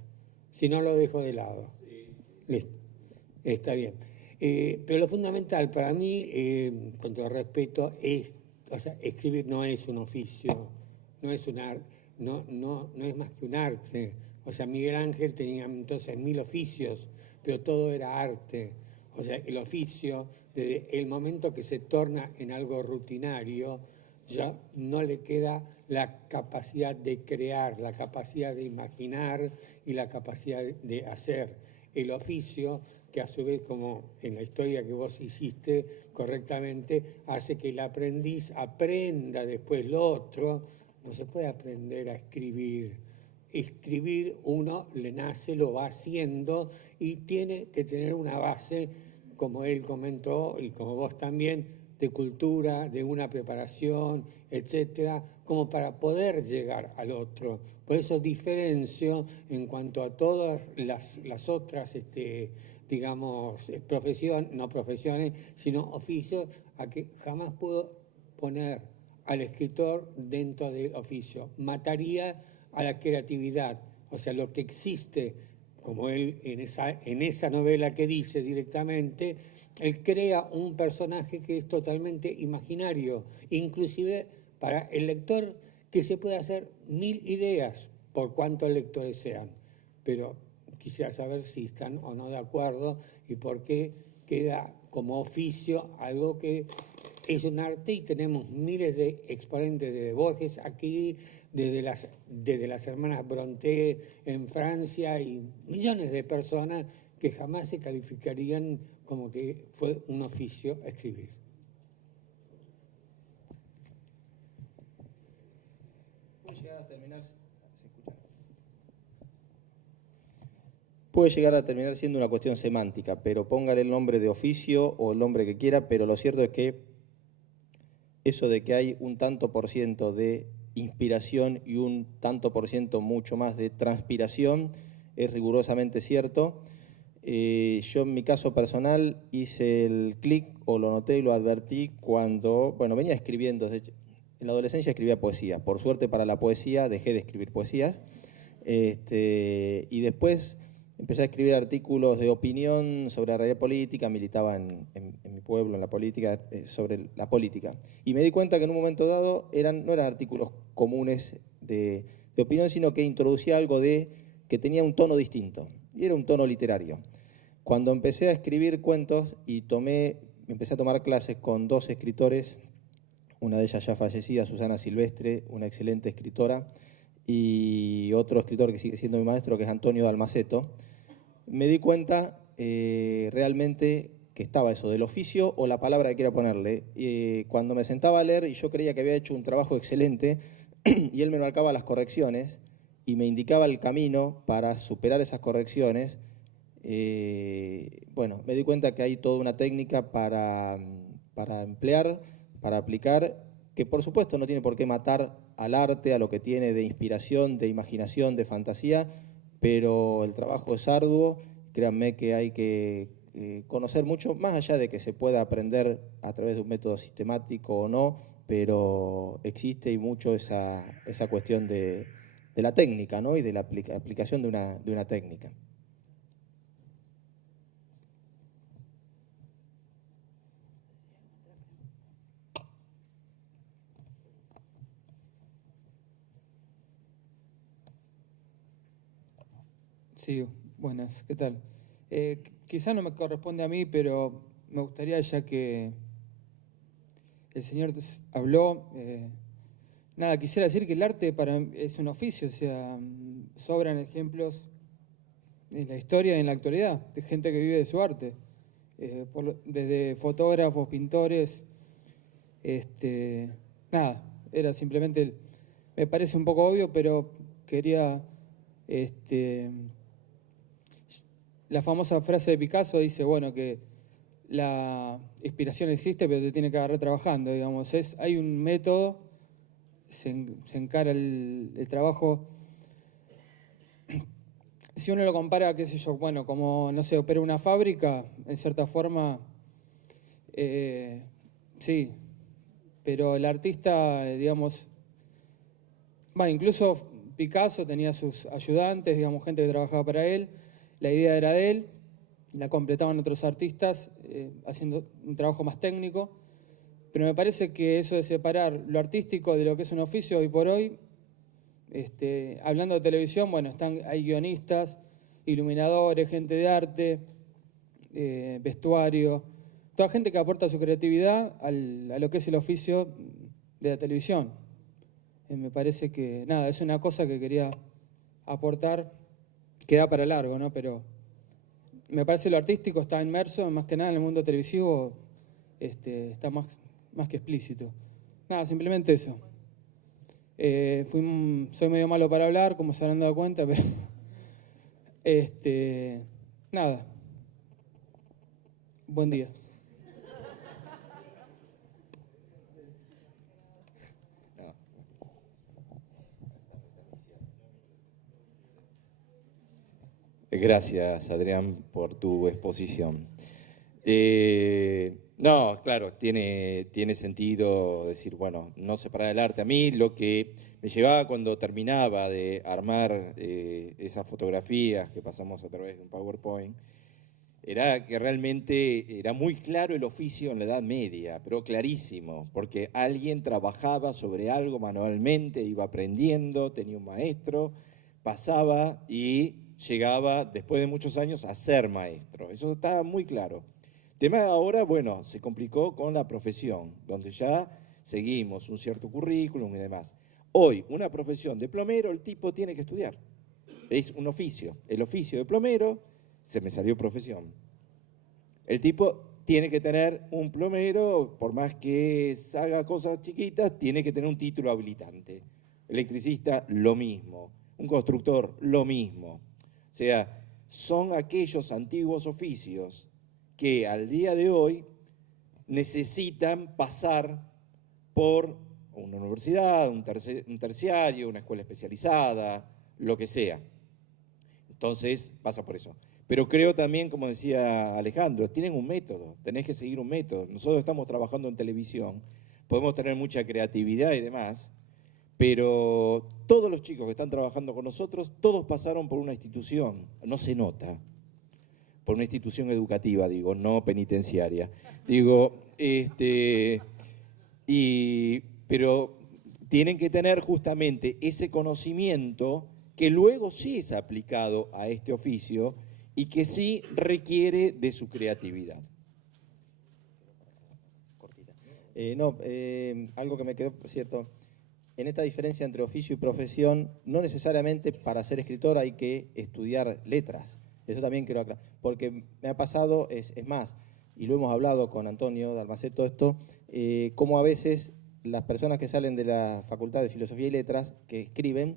Si no, lo dejo de lado. Sí. Listo. Está bien. Pero lo fundamental para mí, con todo respeto, es, o sea, escribir no es un oficio, no es un arte, no es más que un arte. O sea, Miguel Ángel tenía entonces 1000 oficios, pero todo era arte. O sea, el oficio, desde el momento que se torna en algo rutinario, ya no le queda la capacidad de crear, la capacidad de imaginar y la capacidad de hacer. El oficio, que a su vez, como en la historia que vos hiciste correctamente, hace que el aprendiz aprenda después lo otro. No se puede aprender a escribir. Escribir uno le nace, lo va haciendo y tiene que tener una base, como él comentó y como vos también, de cultura, de una preparación, etcétera, como para poder llegar al otro. Por eso diferencio en cuanto a todas las otras, digamos, no profesiones, sino oficios, a que jamás puedo poner al escritor dentro del oficio, mataría a la creatividad, o sea, lo que existe, como él en esa novela que dice directamente, él crea un personaje que es totalmente imaginario, inclusive para el lector, que se puede hacer 1000 ideas por cuantos lectores sean, pero quisiera saber si están o no de acuerdo y por qué queda como oficio algo que es un arte, y tenemos miles de exponentes de Borges aquí, desde las hermanas Brontë en Francia y millones de personas que jamás se calificarían como que fue un oficio escribir. Puede llegar a terminar siendo una cuestión semántica, pero póngale el nombre de oficio o el nombre que quiera, pero lo cierto es que eso de que hay un tanto por ciento de inspiración y un tanto por ciento mucho más de transpiración es rigurosamente cierto. Yo en mi caso personal hice el clic o lo noté y lo advertí cuando, bueno, venía escribiendo, de hecho, en la adolescencia escribía poesía. Por suerte para la poesía dejé de escribir poesías y después empecé a escribir artículos de opinión sobre la realidad política, militaba en mi pueblo, en la política, sobre la política. Y me di cuenta que en un momento dado no eran artículos comunes de opinión, sino que introducía algo que tenía un tono distinto, y era un tono literario. Cuando empecé a escribir cuentos y empecé a tomar clases con 2 escritores, una de ellas ya fallecida, Susana Silvestre, una excelente escritora, y otro escritor que sigue siendo mi maestro, que es Antonio Dalmaceto, me di cuenta realmente que estaba eso del oficio o la palabra que quiera ponerle. Cuando me sentaba a leer y yo creía que había hecho un trabajo excelente y él me marcaba las correcciones y me indicaba el camino para superar esas correcciones, bueno, me di cuenta que hay toda una técnica para emplear, para aplicar, que por supuesto no tiene por qué matar al arte, a lo que tiene de inspiración, de imaginación, de fantasía, pero el trabajo es arduo, créanme que hay que conocer mucho, más allá de que se pueda aprender a través de un método sistemático o no, pero existe y mucho esa cuestión de la técnica, ¿no? Y de la aplicación de una técnica. Sí, buenas, ¿qué tal? Quizá no me corresponde a mí, pero me gustaría, ya que el señor habló, quisiera decir que el arte es un oficio, o sea, sobran ejemplos en la historia y en la actualidad de gente que vive de su arte, desde fotógrafos, pintores, era simplemente, me parece un poco obvio, pero quería... La famosa frase de Picasso dice, bueno, que la inspiración existe, pero te tiene que agarrar trabajando, digamos. Hay un método, se encara el trabajo. Si uno lo compara, qué sé yo, bueno, como, no sé, opera una fábrica, en cierta forma, sí, pero el artista, digamos, incluso Picasso tenía sus ayudantes, digamos, gente que trabajaba para él. La idea era de él, la completaban otros artistas haciendo un trabajo más técnico, pero me parece que eso de separar lo artístico de lo que es un oficio hoy por hoy, hablando de televisión, bueno, hay guionistas, iluminadores, gente de arte, vestuario, toda gente que aporta su creatividad a lo que es el oficio de la televisión. Me parece que, es una cosa que quería aportar. Queda para largo, ¿no? Pero me parece que lo artístico está inmerso, más que nada en el mundo televisivo, está más que explícito. Simplemente eso. Soy medio malo para hablar, como se habrán dado cuenta, pero... Buen día. Gracias, Adrián, por tu exposición. No, claro, tiene sentido decir, bueno, no separar el arte. A mí lo que me llevaba cuando terminaba de armar esas fotografías que pasamos a través de un PowerPoint, era que realmente era muy claro el oficio en la Edad Media, pero clarísimo, porque alguien trabajaba sobre algo manualmente, iba aprendiendo, tenía un maestro, pasaba y llegaba, después de muchos años, a ser maestro. Eso estaba muy claro. El tema de ahora, bueno, se complicó con la profesión, donde ya seguimos un cierto currículum y demás. Hoy, una profesión de plomero, el tipo tiene que estudiar. Es un oficio. El oficio de plomero, se me salió profesión. El tipo tiene que tener un plomero, por más que haga cosas chiquitas, tiene que tener un título habilitante. Electricista, lo mismo. Un constructor, lo mismo. O sea, son aquellos antiguos oficios que al día de hoy necesitan pasar por una universidad, un terciario, una escuela especializada, lo que sea. Entonces, pasa por eso. Pero creo también, como decía Alejandro, tienen un método, tenés que seguir un método. Nosotros estamos trabajando en televisión, podemos tener mucha creatividad y demás, pero todos los chicos que están trabajando con nosotros, todos pasaron por una institución, no se nota, por una institución educativa, digo, no penitenciaria. Digo, pero tienen que tener justamente ese conocimiento que luego sí es aplicado a este oficio y que sí requiere de su creatividad. Algo que me quedó, cierto, en esta diferencia entre oficio y profesión, no necesariamente para ser escritor hay que estudiar letras. Eso también quiero aclarar, porque me ha pasado, es más, y lo hemos hablado con Antonio Dalmaceto esto, cómo a veces las personas que salen de la Facultad de Filosofía y Letras, que escriben,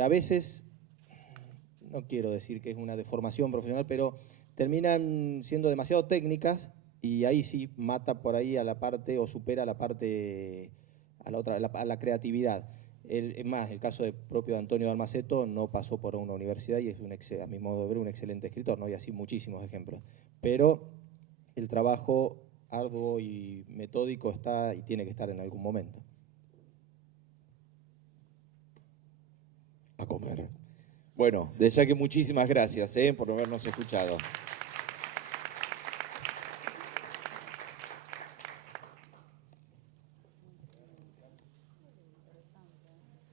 a veces, no quiero decir que es una deformación profesional, pero terminan siendo demasiado técnicas y ahí sí mata por ahí a la parte o supera la parte, a la creatividad. Es más, el caso propio de Antonio Dalmaceto no pasó por una universidad y es, a mi modo de ver, un excelente escritor, ¿no? Y así muchísimos ejemplos. Pero el trabajo arduo y metódico está y tiene que estar en algún momento. A comer. Bueno, de ya que muchísimas gracias por habernos escuchado.